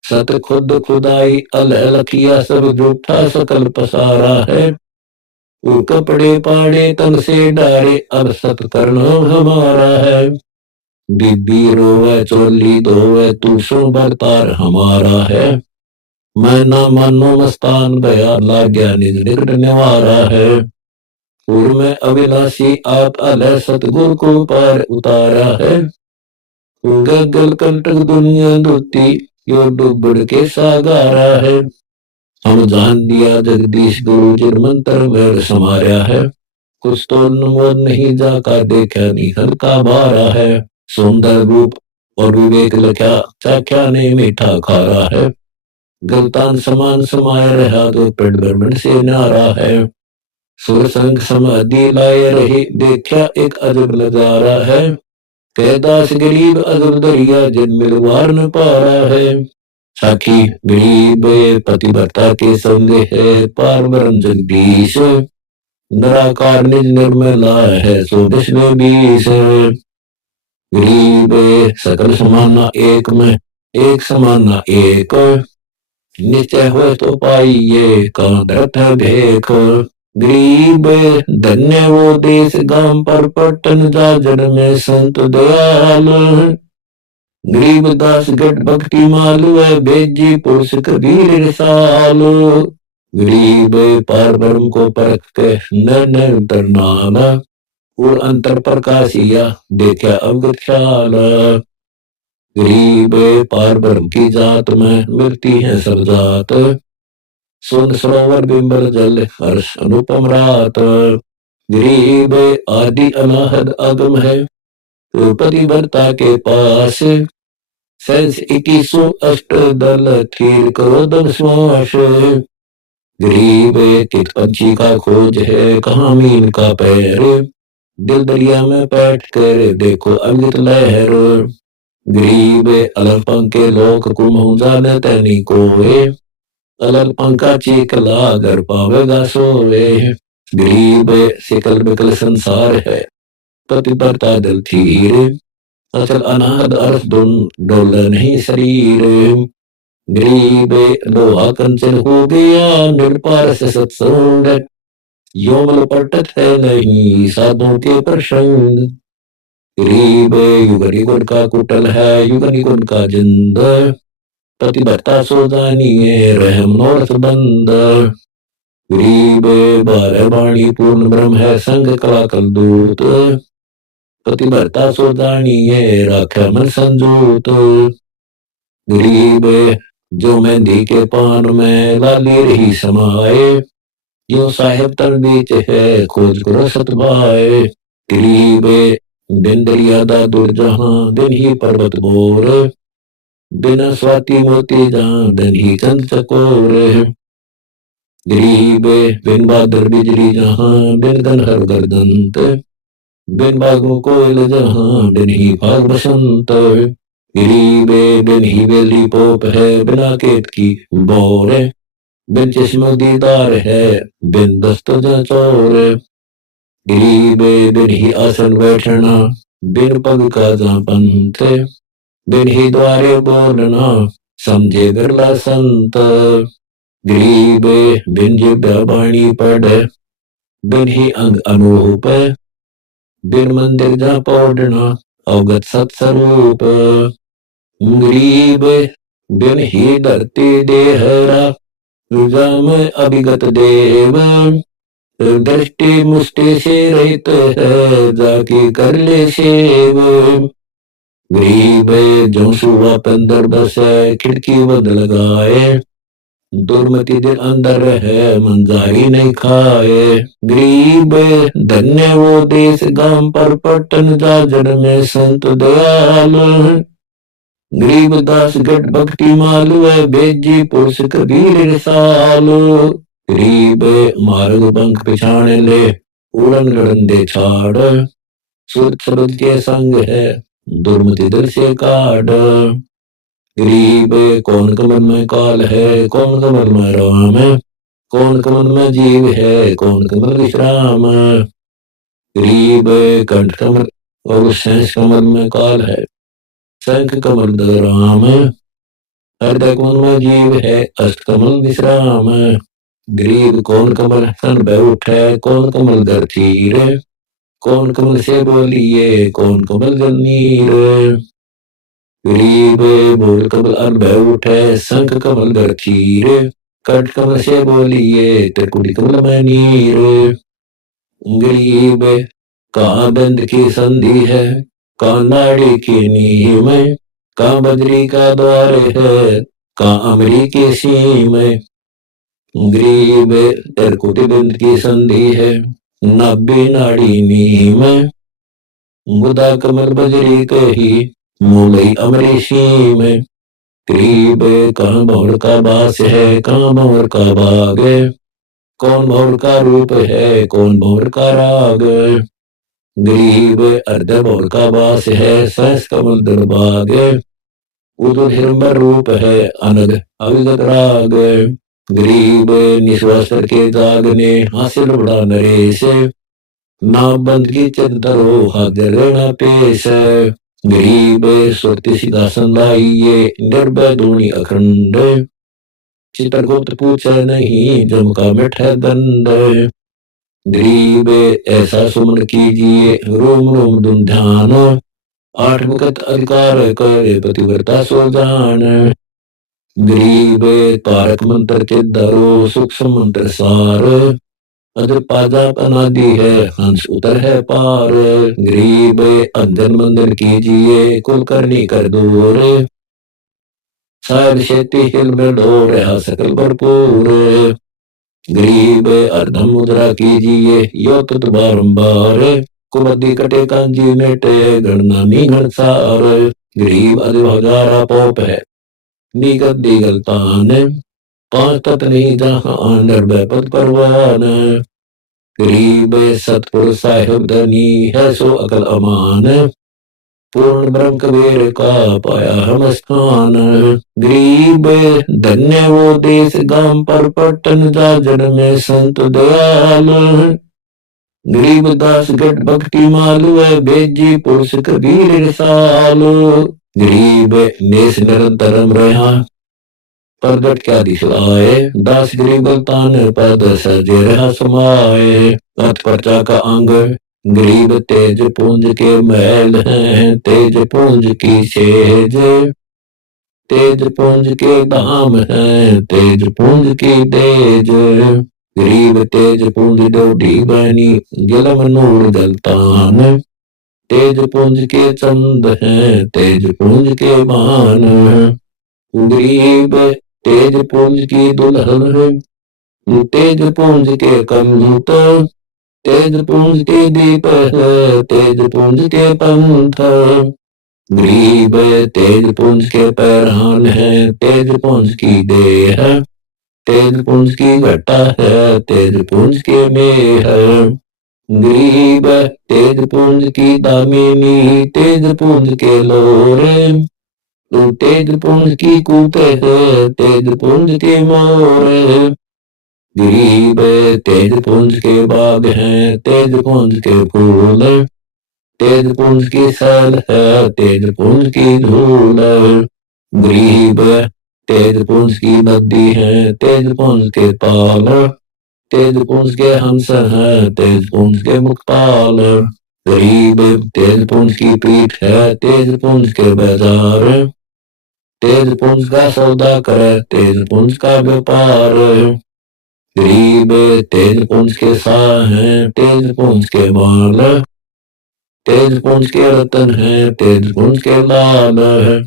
सत खुद खुदाई अलखिया, सब झूठा सकल पसारा है। वो कपड़े पाड़े तन से डारे, अब सत करना हमारा है। बीबी रोवे चोली धोवे, तू सो बरतार हमारा है। मैं ना मानो मस्तान भया, लाग्या निज निकट निवारा है। पूर्व में अविनाशी आप अलह, सतगुरु को पार उतारा है। गगल कंटक दुनिया दुती, यो डुबड़ के सागारा है। हम जान दिया जगदीश गुरु, जिन मंत्र में समाया है। कुछ तो नमोद नहीं जाकर देखा, निहर का बारा है। सुंदर रूप और विवेक लख्या, चाख्या ने मीठा खारा है। गलतान समान समाया रहा, तो पेट ब्रह्मण से नारा है। सुर संग समाधि लाए रही, देखा एक अजब नजारा है। कैदास गरीब अजब दरिया, जिन मिलवार न पारा है। साखी गरीब पतिव्रता के संग है, पार ब्रह्म जगदीश, निराकार निज निर्मला है, सो में बीस। गरीब सकल समाना एक में, एक समाना एक, निश्चय हो तो पाइये कांदरत भेख। गरीब धन्य वो देश, गांव पर पट्टन जाजर में संत दयाल। गरीब दास गट भक्ति मालू है, बेजी पुरुष कबीर रिसालो। गरीब पार ब्रह्म को परख के नर उतरनाला, और अंतर प्रकाशिया देखा अवगत ख्याल। गरीब पार ब्रह्म की जात में, मिलती है सब जात, सुन सरोवर बिंबर जल हर्ष अनुपम रात। गरीब आदि अनाहद अगम है, तो पतिव्रता के पास, सेंस 21 अष्ट दल थीर करो दम श्वास। गरीब कित पंछी का खोज है, कहाँ मीन का पैर, दिल दरिया में बैठ कर देखो अमृत लहर। गरीब अलग पंखे लोक कुम जाने तैनी कोवे, अलग पंखा चीकला अगर पावेगा सोवे। गरीब सिकल बिकल संसार है, पतिव्रता दिल थीर, अचल अनाहद अर्थ डोल नहीं शरीर। गरीब लोहा कंचन हो गया, निर्पारस सत्संग, योमल पटत है नहीं साधुओं के प्रसंग। गरीब युगनि गुण का कुटल है, युगनि गुण का जिंद, पतिव्रता सो जानिए रहम नोरथ बंद। गरीब बारह वाणी पूर्ण ब्रह्म है, संग कला कल दूत, पतिव्रता सो जानिए राखा मन संजोत। गरीब जो मेहंदी के पान में लाली रही समाए, यो साहेब तन बीच है खोज करो सतभाए। गरीब बिन दरियादा दूर जहां, दिन ही पर्वत बोर, बिना स्वाति मोती जहां, दिन ही चंद चकोर। गरीब बिन बादर बिजली जहां, बिन गनहर गर्दंत, बिन बागों कोयल जहां, बिन ही फाग बसंत। गरीब बिन ही बेली पोप है, बिना केत की बोर, बिन चश्मो दीदार है, बिन दस्त चोर। गरीब बिन ही आसन बैठना, बिन पग का जहां पंथ, बिन ही द्वारे बोलना, समझे बिरला संत। गरीब बिन जिब्या बाणी पढ़, बिन ही अंग अनूप, बिन मंदिर जा पौड़ना, अवगत सत्स्वरूप। गरीब बिन ही धरती देहरा, जाम अभिगत देव। दृष्टि मुष्टि से रहित है, जाके कर ले सेव। गरीब जो सुबह पंदर बस खिड़की बंद लगाए, दुर्मति दिल अंदर है मंजारी नहीं खाए। गरीब धन्य वो देश गांव पर पट्टन जाजर में संत दयाल। गरीब दास गढ़ भक्ति मालू है, बेजी पुरुष कबीर रसालो। गरीब मार्ग पंख पिछाने ले, उड़न लड़न दे छाड़। सुर सरुद के संग है, दुर्मति दिल से काढ़। गरीब कौन कमल में काल है, कौन कमल में राम है, कौन कमल में जीव है, कौन कमल विश्राम। गरीब कंठ कमल और शंख कमल में काल है, शंख कमल द राम। हृदय कमल में जीव है, अष्ट कमल विश्राम। गरीब कौन कमल सन बैठ है, कौन कमल दर चीर, कौन कमल से बोलिए, कौन कमल जनीर। गरीब बोल कमल अन बैठ है, शंख कमल दर चीर, कंठ कमल से बोलिए, त्रिकुटी कमल में नीर। गरीब कहाँ बंद की संधि है, कहाँ नाड़ी की नीम, कहाँ बद्री का द्वार है, कहाँ अमरी की सीम। गरीब त्रिकुटी बंद की संधि है, नब्बे नाड़ी नीम, गुदा कमल बजरी कही, मूलई अमरी सीम। गरीब कहाँ भंवर का बास है, कहाँ भंवर का बाग, कौन भंवर का रूप है, कौन भंवर का राग। गरीब अर्ध भंवर का बास है, सहस कमल दरबाग, उदुर हिरंबर रूप है, अनग अविगत राग। गरीब निश्वासर के जागने, हासिल बड़ा नरेश, ना बंद की चंदरो हाजिर रहना पेश। गरीब सुरति सिंहासन लाइए, निर्भय धूणि अखंड, चित्रगुप्त पूछे नहीं, जम का मिठा दंड। गरीब ऐसा सुमन कीजिए, रोम रोम दुम ध्यान, आठ मुकत अधिकार करे पतिव्रता सो जान। गरीब तारक मंत्र के दरो, सूक्ष्म मंत्र सार, अजर पाजा अनादि है, हंस उतर है पार। गरीब अंजन मंदिर कीजिए, कुलकर्णी कर दूर, सार शेती हिल में डोर, सकल भरपूर। गरीब अर्धम मुद्रा कीजिए, यो तत् बारंबार, कुमति कटे कांजी मेटे, गणना मीघन सार। गरीब अधि हजारा पोप है, निगत दिगल तान, पांच तत् नहीं जहां, निर्भय पद परवान। गरीब सतपुर साहिब धनी है, सो अकल अमान, पूर्ण ब्रह्म कबीर का पाया हम स्थान। गरीब धन्य वो देश गांव पर पट्टन जाजर में संत दयाल। गरीब दास गढ़ भक्ति मालू है, बेजी पुरुष कबीर रसालो। गरीब नेस निरंतरम रहा, प्रगट क्या दिखलाए, दास गरीब तान पद सजे रहा समाए। अत परचा का अंग गरीब तेज पुंज के महल हैं, तेज पुंज की सेज, तेज पुंज के धाम हैं, तेज पुंज की तेज। गरीब तेज पुंज डोडी बनी, जलम नूर जलतान, तेज पुंज के चंद हैं, तेज पुंज के मान। गरीब तेज पुंज की दुल्हन है, तेज पुंज के कंत, तेज पुंज के दीप है, तेज पुंज के पंथ। गरीब तेज पुंज के पैरान है, तेज पुंज की देह, तेज पुंज की घटा है, तेज पुंज के मेह। गरीब तेज पुंज की दामिनी, तेज पुंज के लोरे, तेज पुंज की कूते है, तेज पुंज के मोर। गरीब तेज पुंज के बाग हैं, तेज पुंज के फूल, तेज पुंज की सल है, तेज पुंज की धूल। गरीब तेज पुंज की नदी है, तेज पुंज के ताल, तेज पुंज के हंस हैं, तेज पुंज के मुखपाल, गरीब तेज पुंज की पीठ है, तेज पुंज के बाजार, तेज पुंज का सौदा करे, तेज पुंज का व्यापार, गरीब तेज पुंज के साह हैं, तेज पुंज के माल, तेज पुंज के रतन है, तेज पुंज के लाल है,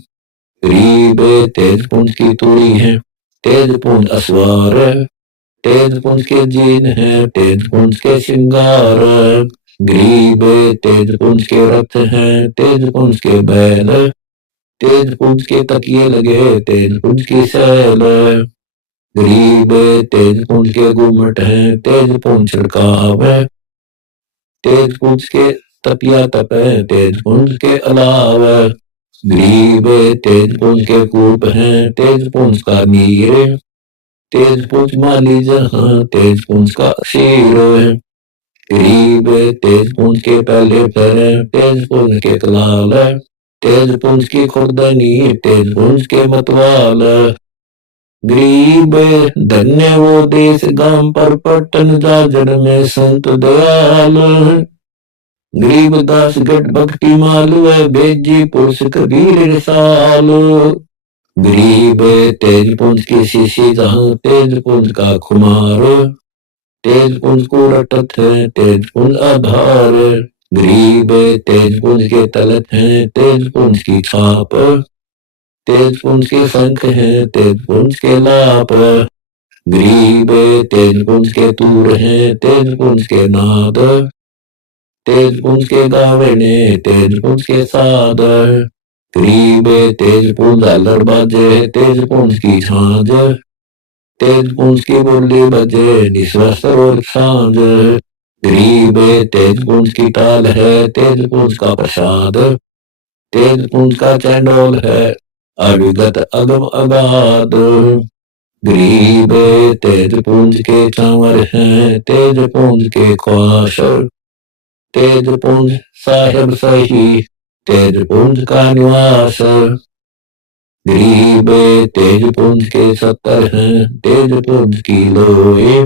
गरीब तेज पुंज की तुड़ी है, तेज पुंज असवार है, तेज पुंज के जीन है, तेज पुंज के श्रृंगार है, गरीब तेज पुंज के रथ हैं, तेज पुंज के बैल, तेज पुंज के तकिए लगे, तेज पुंज की सैल, गरीब तेज पुंज के गुम्मट हैं, तेज पुंज छिड़काव है, तेज पुंज के तपिया तप है, तेज पुंज के अलाव, गरीब तेज पुंज के कूप हैं, तेज पुंज का मीर, तेज पुंज माली जहां, तेज पुंज का शीर, गरीब तेज पुंज के पहले पैर, तेज पुंज के कलाल, तेज पुंज की खुर्दनी, तेज पुंज के मतवाल, गरीब धन्य वो देश गांव पर पट्टन जाजर में संत दयाल, गरीब दास गढ़ भक्ति मालू है, बेजी पुरुष कबीर रिसाल, गरीब तेज पुंज की शीशी जहां, तेज पुंज का खुमार, तेज पुंज को रटत है, तेज पुंज आधार, गरीब तेज पुंज के तलत है, तेज पुंज की छाप, तेज पुंज के शंख है, तेज पुंज के लाप, गरीब तेज पुंज के तूर है, तेज पुंज के नाद, तेज पुंज के गावने, तेज पुंज के साद, गरीब तेज पुंज आलर बाजे, तेज पुंज की छांज, तेज पुंज की बोली बजे, निस्वस्त्र और सांझ, गरीब तेज पुंज की टाल है, तेज पुंज का प्रसाद, तेज पुंज का चंडोल है, अविगत अगम अगाध, गरीब तेज पुंज के चांवर हैं, तेज पुंज के ख्वाश, तेज पुंज साहिब सही, तेज पुंज का निवास, गरीब तेज पुंज के सत्तर हैं, तेज पुंज की लोए,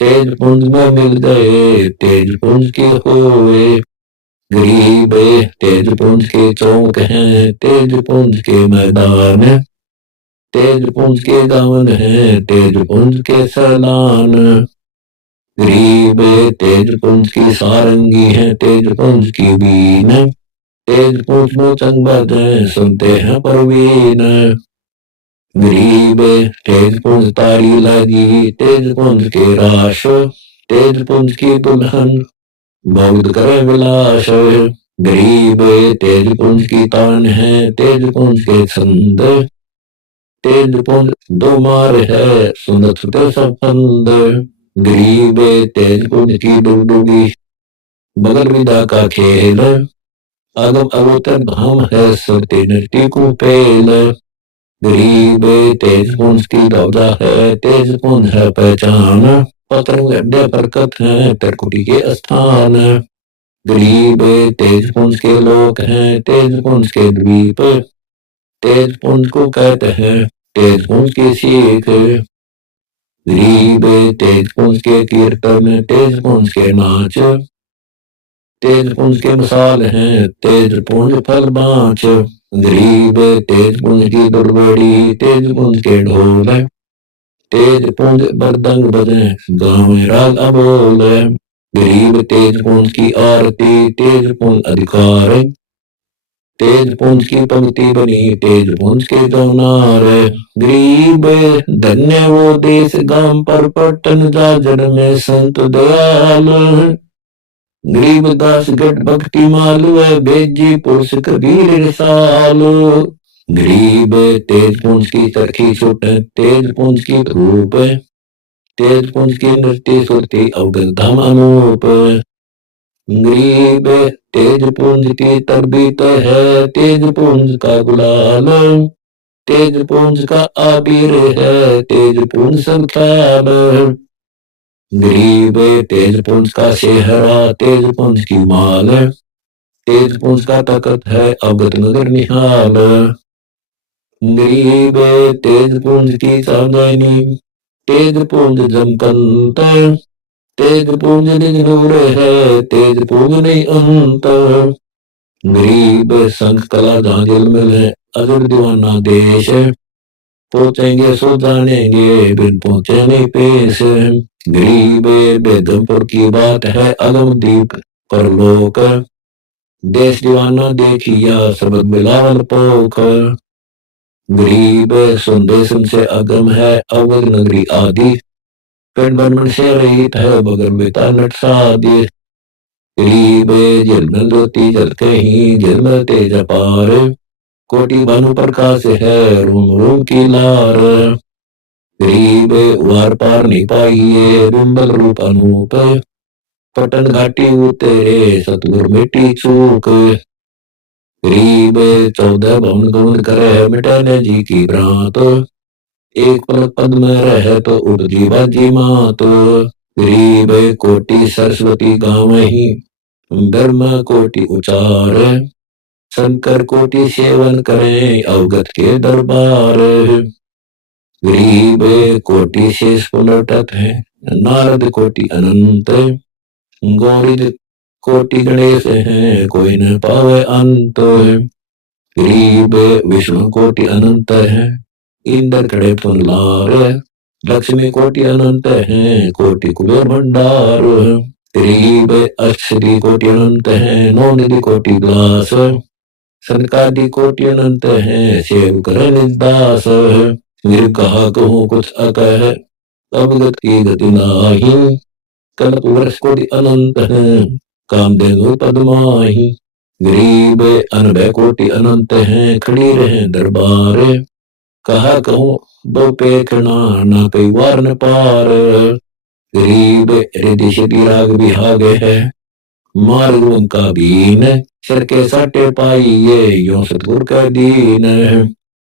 तेज पुंज में मिल गए, तेज पुंज के होए, गरीब तेज पुंज के चौक हैं, तेज पुंज के मैदान, तेज पुंज के गावन हैं, तेज पुंज के सैलान, गरीब तेज पुंज की सारंगी है, तेज पुंज की बीन, तेज पुंज में चंग बजे, सुनते हैं परवीन, गरीब तेज पुंज तारी लगी, तेज पुंज के राश, तेज पुंज की दुल्हन बहुत करे विलास, गरीब तेज पुंज की तान है, तेज पुंज के छंद, तेज पुंज दो मार है, सुनत सब फंद, गरीब तेज पुंज की डुगडुगी, बगल विदा का खेल, अगम अवतर धाम है, सुरती नटी को पेल, गरीब तेज पुंज की दौदा है, तेज पुंज है पहचान, पतंग अड्डे बरकत है, त्रिकुटी के स्थान, गरीब तेज पुंज के लोक हैं, तेज पुंज के द्वीप, तेज पुंज को कहते हैं, तेज पुंज की सीख, गरीब तेज पुंज के कीर्तन, तेज पुंज के नाच, तेज पुंज के मिसाल हैं, तेज पुंज फल बाँच, गरीब तेज पुंज की दुर्बड़ी, तेज पुंज के ढोल, तेज पुंज मृदंग बजे, गाँव में राग अबोल, गरीब तेज पुंज की आरती, तेज पुंज अधिकार, तेज पुंज की पंक्ति बनी, तेज पुंज के गवनार, गरीब धन्य वो देश गांव पर पट्टन जाजर में संत दयाल, गरीब दास गढ़ भक्ति मालू है, बेजी पुरुष कबीर रिसाल, गरीब तेज पुंज की चरखी छुट, तेज पुंज की धूप, तेज पुंज की नृत्य सुरती अवगत धाम अनूप, गरीब तेज पुंज की तरबीत है, तेज पुंज का गुलाल, तेज पुंज का आबिर है, तेज पुंज सब ख्याल, गरीब तेज पुंज का सेहरा, तेज पुंज की माल, तेज पुंज का तखत है, अवगत नगर निहाल, गरीब तेज पुंज की सावधानी, तेज पुंज जमकंत, तेज पुंज निज नूर है, तेज पुंज नहीं अंत। गरीब संख कला जहाँ दिल मिले, अजर दीवाना देश, पहुंचेंगे सो जानेंगे, बिन पहुंचे नहीं पेश। गरीब बेगमपुर की बात है, अगम दीप परलोक, देश दीवाना देखिया सबक बिलावल पोख। गरीब संदेश से अगम है, अवध नगरी आदि, पेड़ बन से रहित है, बगल बेता नट सादि। गरीब जलमल ज्योति जलते ही जलमल तेज अपार, कोटि भानु प्रकाश है, रूम रूम की लार। गरीब वार पार नहीं पाइए, बिंबल रूप अनूप, पटन घाटी उतरे सतगुर मिट्टी चूक। गरीब 14 भवन गौन करे, मिटाने जी की भ्रांत, एक पलक पद में रहे तो उठ जीवा जी मात। गरीब कोटि सरस्वती गाँव ही, ब्रह्म कोटि उचार, शंकर कोटि सेवन करें अवगत के दरबार। गरीब कोटि शेष पुलटत है, नारद कोटि अनंत, गौरी कोटि गणेश है, कोई न पावे अंत। गरीब विष्णु कोटि अनंत है, इंद्र खड़े पुनलार, लक्ष्मी कोटि अनंत है, कोटि कुबेर भंडार। गरीब अष्टसिद्धि कोटि अनंत है, नौ निधि कोटि ग्लास, सनकादि कोटि अनंत है, सेव करे निदास। मेरे कहा कहूँ कुछ अकह, अवगत की गति नाही, कल्प वर्ष कोटि अनंत है, कामधेनु पद्माही। गरीब अनभय कोटि अनंत है, खड़ी रहे दरबार, कहा कहूँ बहु पेखना ना कई वार न पार। गरीब हृदय सिद्धि राग विहाग है, मार्ग उनका बीन, सिर के साटे पाइये यो सतगुर का दीन।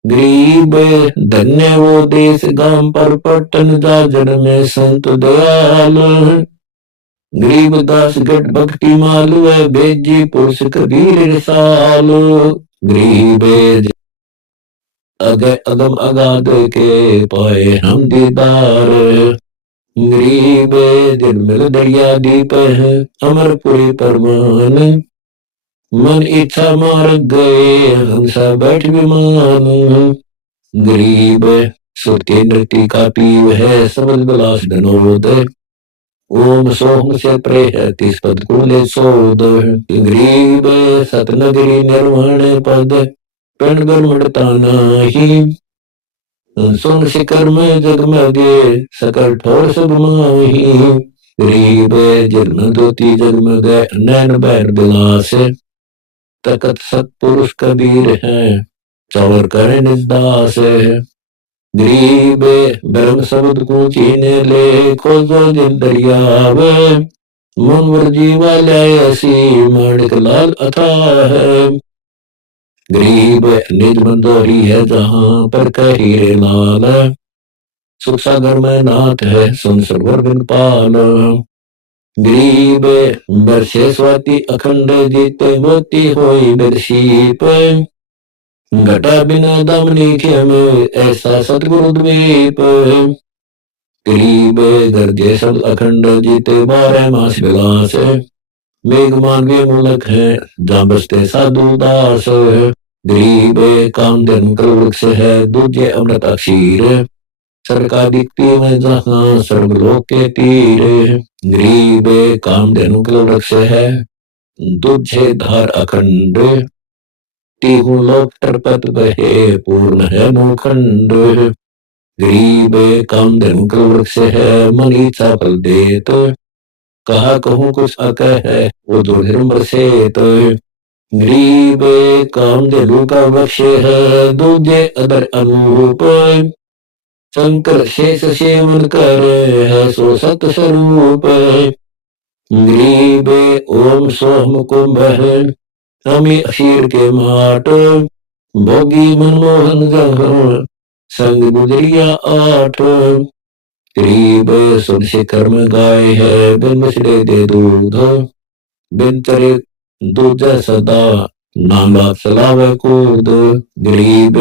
गरीब धन्य वो देश गांव पर पट्टन जाजर में संत दयाल, गरीब दास गढ़ भक्ति मालू है, बेजी पुरुष कबीर रसाल। गरीब अगम अगाध के पाए हम दीदार, गरीब दिल मिल दरिया दीप है, अमरपुरी परमान, मन इच्छा मार गए हंसा बैठ विमान। गरीब सुरती नृत्य का पीव है, सबल विलास विनोद, ओम सोम से प्रेह तिस पद कुले सोद। गरीब सतनगरी निर्वाण पद, पेण बरमड़ता नाही, सोन शिखर में जगमगे सकल ठोर सब माही। गरीब जन्म ज्योति जगमग नैन बैर बिलास, तकत सतपुरुष कबीर है, चौर करे निदास। गरीब ब्रह्म शब्द को चीने ले, खोजो दिल दरियाव, मनवर जीवा लाए असी माणिक लाल अथाह है। गरीब निज बंदोरी है जहां पर कहीरे लाल, सुख सागर में नाथ है सुन सरवर बिन पाल। गरीब बरसे स्वाति अखंड जीते मोती होई बिरशीप, घटा बिना दमनी खेम ऐसा सतगुरु द्वीप। गरीब गर्जे सब अखंड जीते 12 मास विलास, मेघ मानवे मूलक है जहाँ बसते साधु दास। गरीब कामधेनु वृक्ष है, दूजे अमृत अक्षीर, सरका दिखती में जहाँ सर्वलोक के तीर। गरीब कामधेनु वृक्ष है, दूजे धार अखंड, तीहू लोक तरपत बहे पूर्ण है नौखंड। गरीब कामधेनु वृक्ष है, मन इच्छा फल देत, कहा कहूँ कुछ अकह है वो दुर्धर्म सेत। गरीब कामधेनु का वृक्ष है, दूजे अदर अनूप, शंकर शेष सेवन कर है सो सत स्वरूप। गरीब ओम सोम कुंभ है, हमें अशीर के माट, भोगी मनमोहन जहाँ संग गुजरिया 8। गरीब सुन शिखर में गाय है, बिन बछड़े दे दूध, बिन चरे दूजा सदा नाम बाप सलावे कूद। गरीब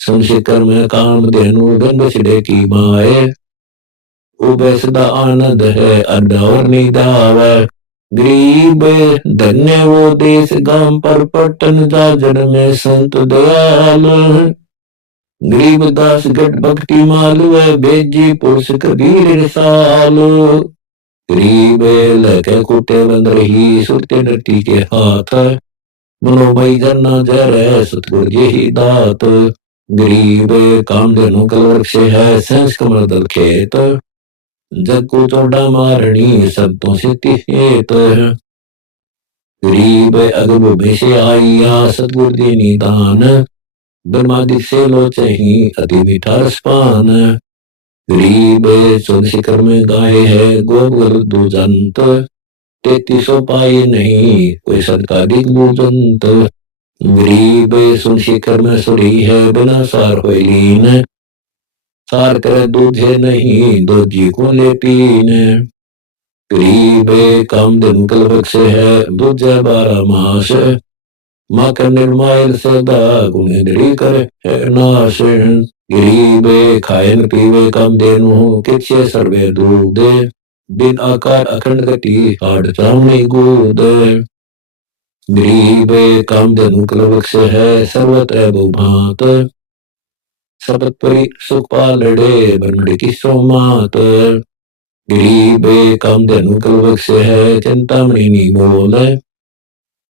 सुन शिखर में कामधेनु, बिन बछड़े की माए, उबे सदा आनंद है अड्डा और निदावे। गरीब धन्य वो देश गांव पर पट्टन जाजर में संत दयाल। गरीबदास गट भक्ति मालू है बेजी पुरुष कबीर रसाल। गरीब लके कुटे बंद रही सुरते नटी के हाथ। मनोमय जन्ना जर है सतगुर यही दात। गरीब कामधेनु कल वृक्ष है सहस कमल दल खेत। जग को चौड़ा मारणी शब्दों से हेत। गरीब अगब भेषे आइया सतगुर दी निदान। ब्रह्मादि से लो चही अति मीठा रसपान। गरीब चौद शिखर में गाये है गोबर दुजंत। 3300 पाए नहीं कोई सरकारी दूजंत। गरीब सुन शिखर में सुरी है बिना सार होय लीन। सार कर दूधे नहीं दो जी को ले पीन। गरीब कामधेनु कल वृक्ष है दूजा 12 मास। माकर निर्मायल सदा गुणेन्द्री करे है नाश। गरीब खायन पीवे कामधेनु किछे सर्वे दूध। बिन आकार अखंड गति हाड़ चावनी गोद। गरीब कामधेनु कल वृक्ष है सर्वत्र बहुभांत। सबत परि सुख पालड़े बनड़े की सोमात। गरीब कामधेनु कल वृक्ष है चिंतामणि निमोल।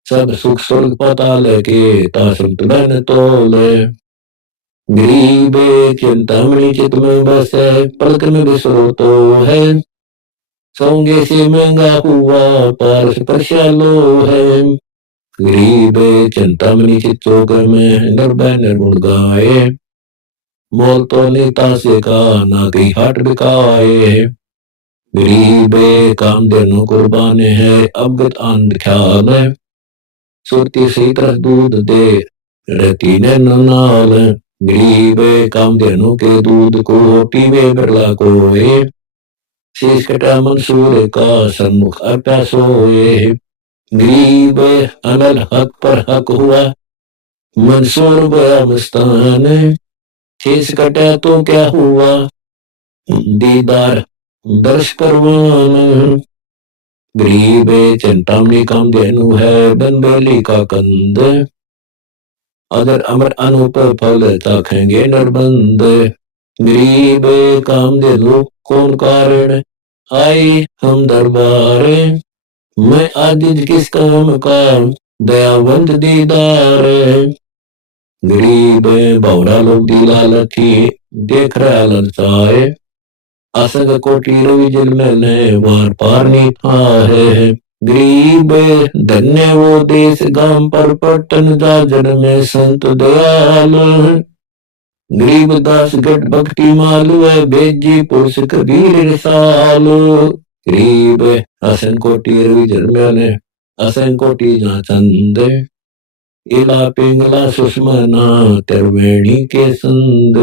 सब सुख स्वर्ग पाताल के तासम तुलन तोल। गरीब चिंतामणि चित में बस है पलक में बिसरो तो है। सोंगे से महंगा हुआ पारस परशालो है। गरीब चिंतामणि चित चोकर में निर्भय निर्गुण गाए। मोल तो नेता से का ना कहीं हाट बिकाए। गरीब कामधेनु कुर्बान है अवगत आनंद ख्याल। सुरती से तरस दूध दे रहती ने नाल। गरीब कामधेनु के दूध को पीवे बिरला कोए। शेष कटा मंसूर का सन्मुख अर्पा सोए। गरीब अनल हक पर हक हुआ मंसूर बया मस्तान। शेष कटा तो क्या हुआ दीदार दर्श परवान। गरीब चिंतामणि कामधेनु है बनबेली का कंद। अदर अमर अनुप फल चाखेंगे नरबंद। गरीब कामधेनु कौन कारण आए हम दरबार। मैं आदिज किस काम का दयावंत दीदार। गरीब बौरा लोग दिला लखी देख रहा ललचाए। असंग कोटि रवि जल में वार पार नहीं था है। गरीब धन्य वो देश गांव पर पट्टन जाजर में संत दयाल। गरीबदास गट भक्ति मालू है बेजी पुरुष कबीर रसाल। गरीब असन कोटि रवि जल में असन कोटि जा चंद। इला पिंगला सुषमना त्रिवेणी के संद।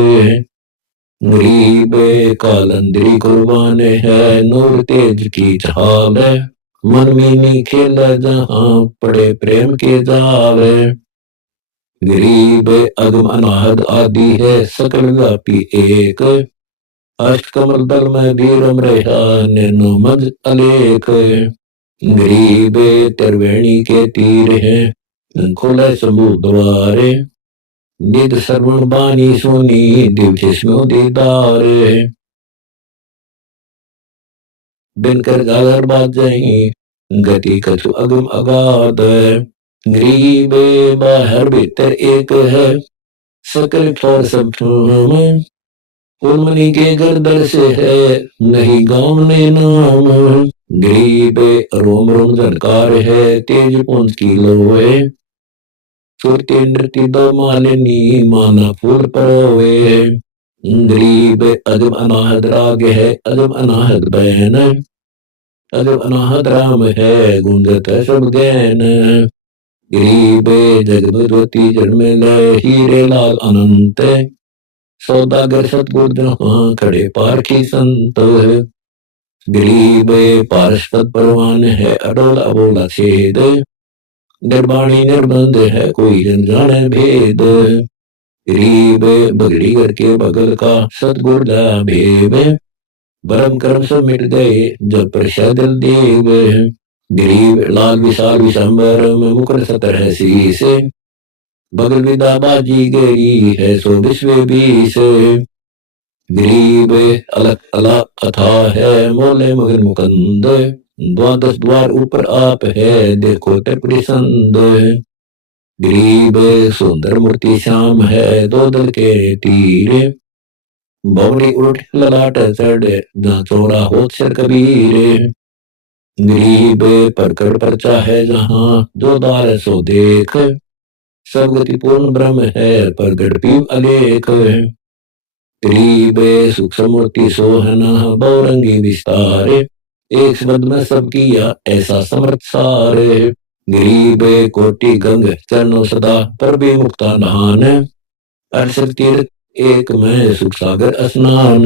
गरीब कालंदरी कुर्बान है नूर तेज की झाल। मन मीनी खेल जहां पड़े प्रेम के जाल। गरीब अगम अनाहद आदि है सकल व्यापी एक। अष्टकमल दल में भी रम रहा निर्नोमज अलेख। गरीब त्रिवेणी के तीर है खुले शंभु द्वारे। निध श्रवण बानी सोनी दिव्य दीदार। बिनकर गागर बाजही गति कछु अगम अगाध। गरीब बाहर भीतर एक है सकल ठोर सब ठोम। उर्मनी के गर्दर से है नहीं गाँव ने नाम। गरीब रोम रोम झनकार है तेज पुंज की लोए। सुरती नृत्य दो मालिनी माना फूल परोए। गरीब अजब अनाहद राग है अजब अनाहद बैन। अजब अनाहद राम है गुंजत सब गैन। गरीब जगभगवती जन्म हीरे लाल अनंत। सौदागर सतगुर जहां खड़े पारखी संत। गरीब पार्षद परवान है अडोल अबोला छेद। निर्वाणी निर्बंध है कोई जन जाने भेद। गरीब बगड़ी करके बगल का सतगुर भेब। भरम कर्म सब मिट गए जब प्रसाद देव। गरीब लाल विशाल विशंबर में मुकुर सतर है शीस। बगल विदा बाजी गई है सो विश्व बीस। गरीब अलग अलग अथा है मोले मगन मुकंद। द्वादश द्वार ऊपर आप है देखो त्रिपुरी संद। गरीब सुंदर मूर्ति श्याम है दो दल के तीर। बौड़ी उठ ललाट चढ़ जहाँ चौड़ा हो सिर कबीर। गरीब परकर परचा है जहाँ जो द्वार सो देख। सब गति पूर्ण ब्रह्म है प्रगट पीव अलेख। गरीब सूक्ष्म मूर्ति सोहन बहुरंगी विस्तार। एक शब्द में सब किया ऐसा समर्थ सार। गरीब कोटि गंग चरणों सदा पर भी मुक्ता नहान। अरसर तीर्थ एक में सुख सागर स्नान।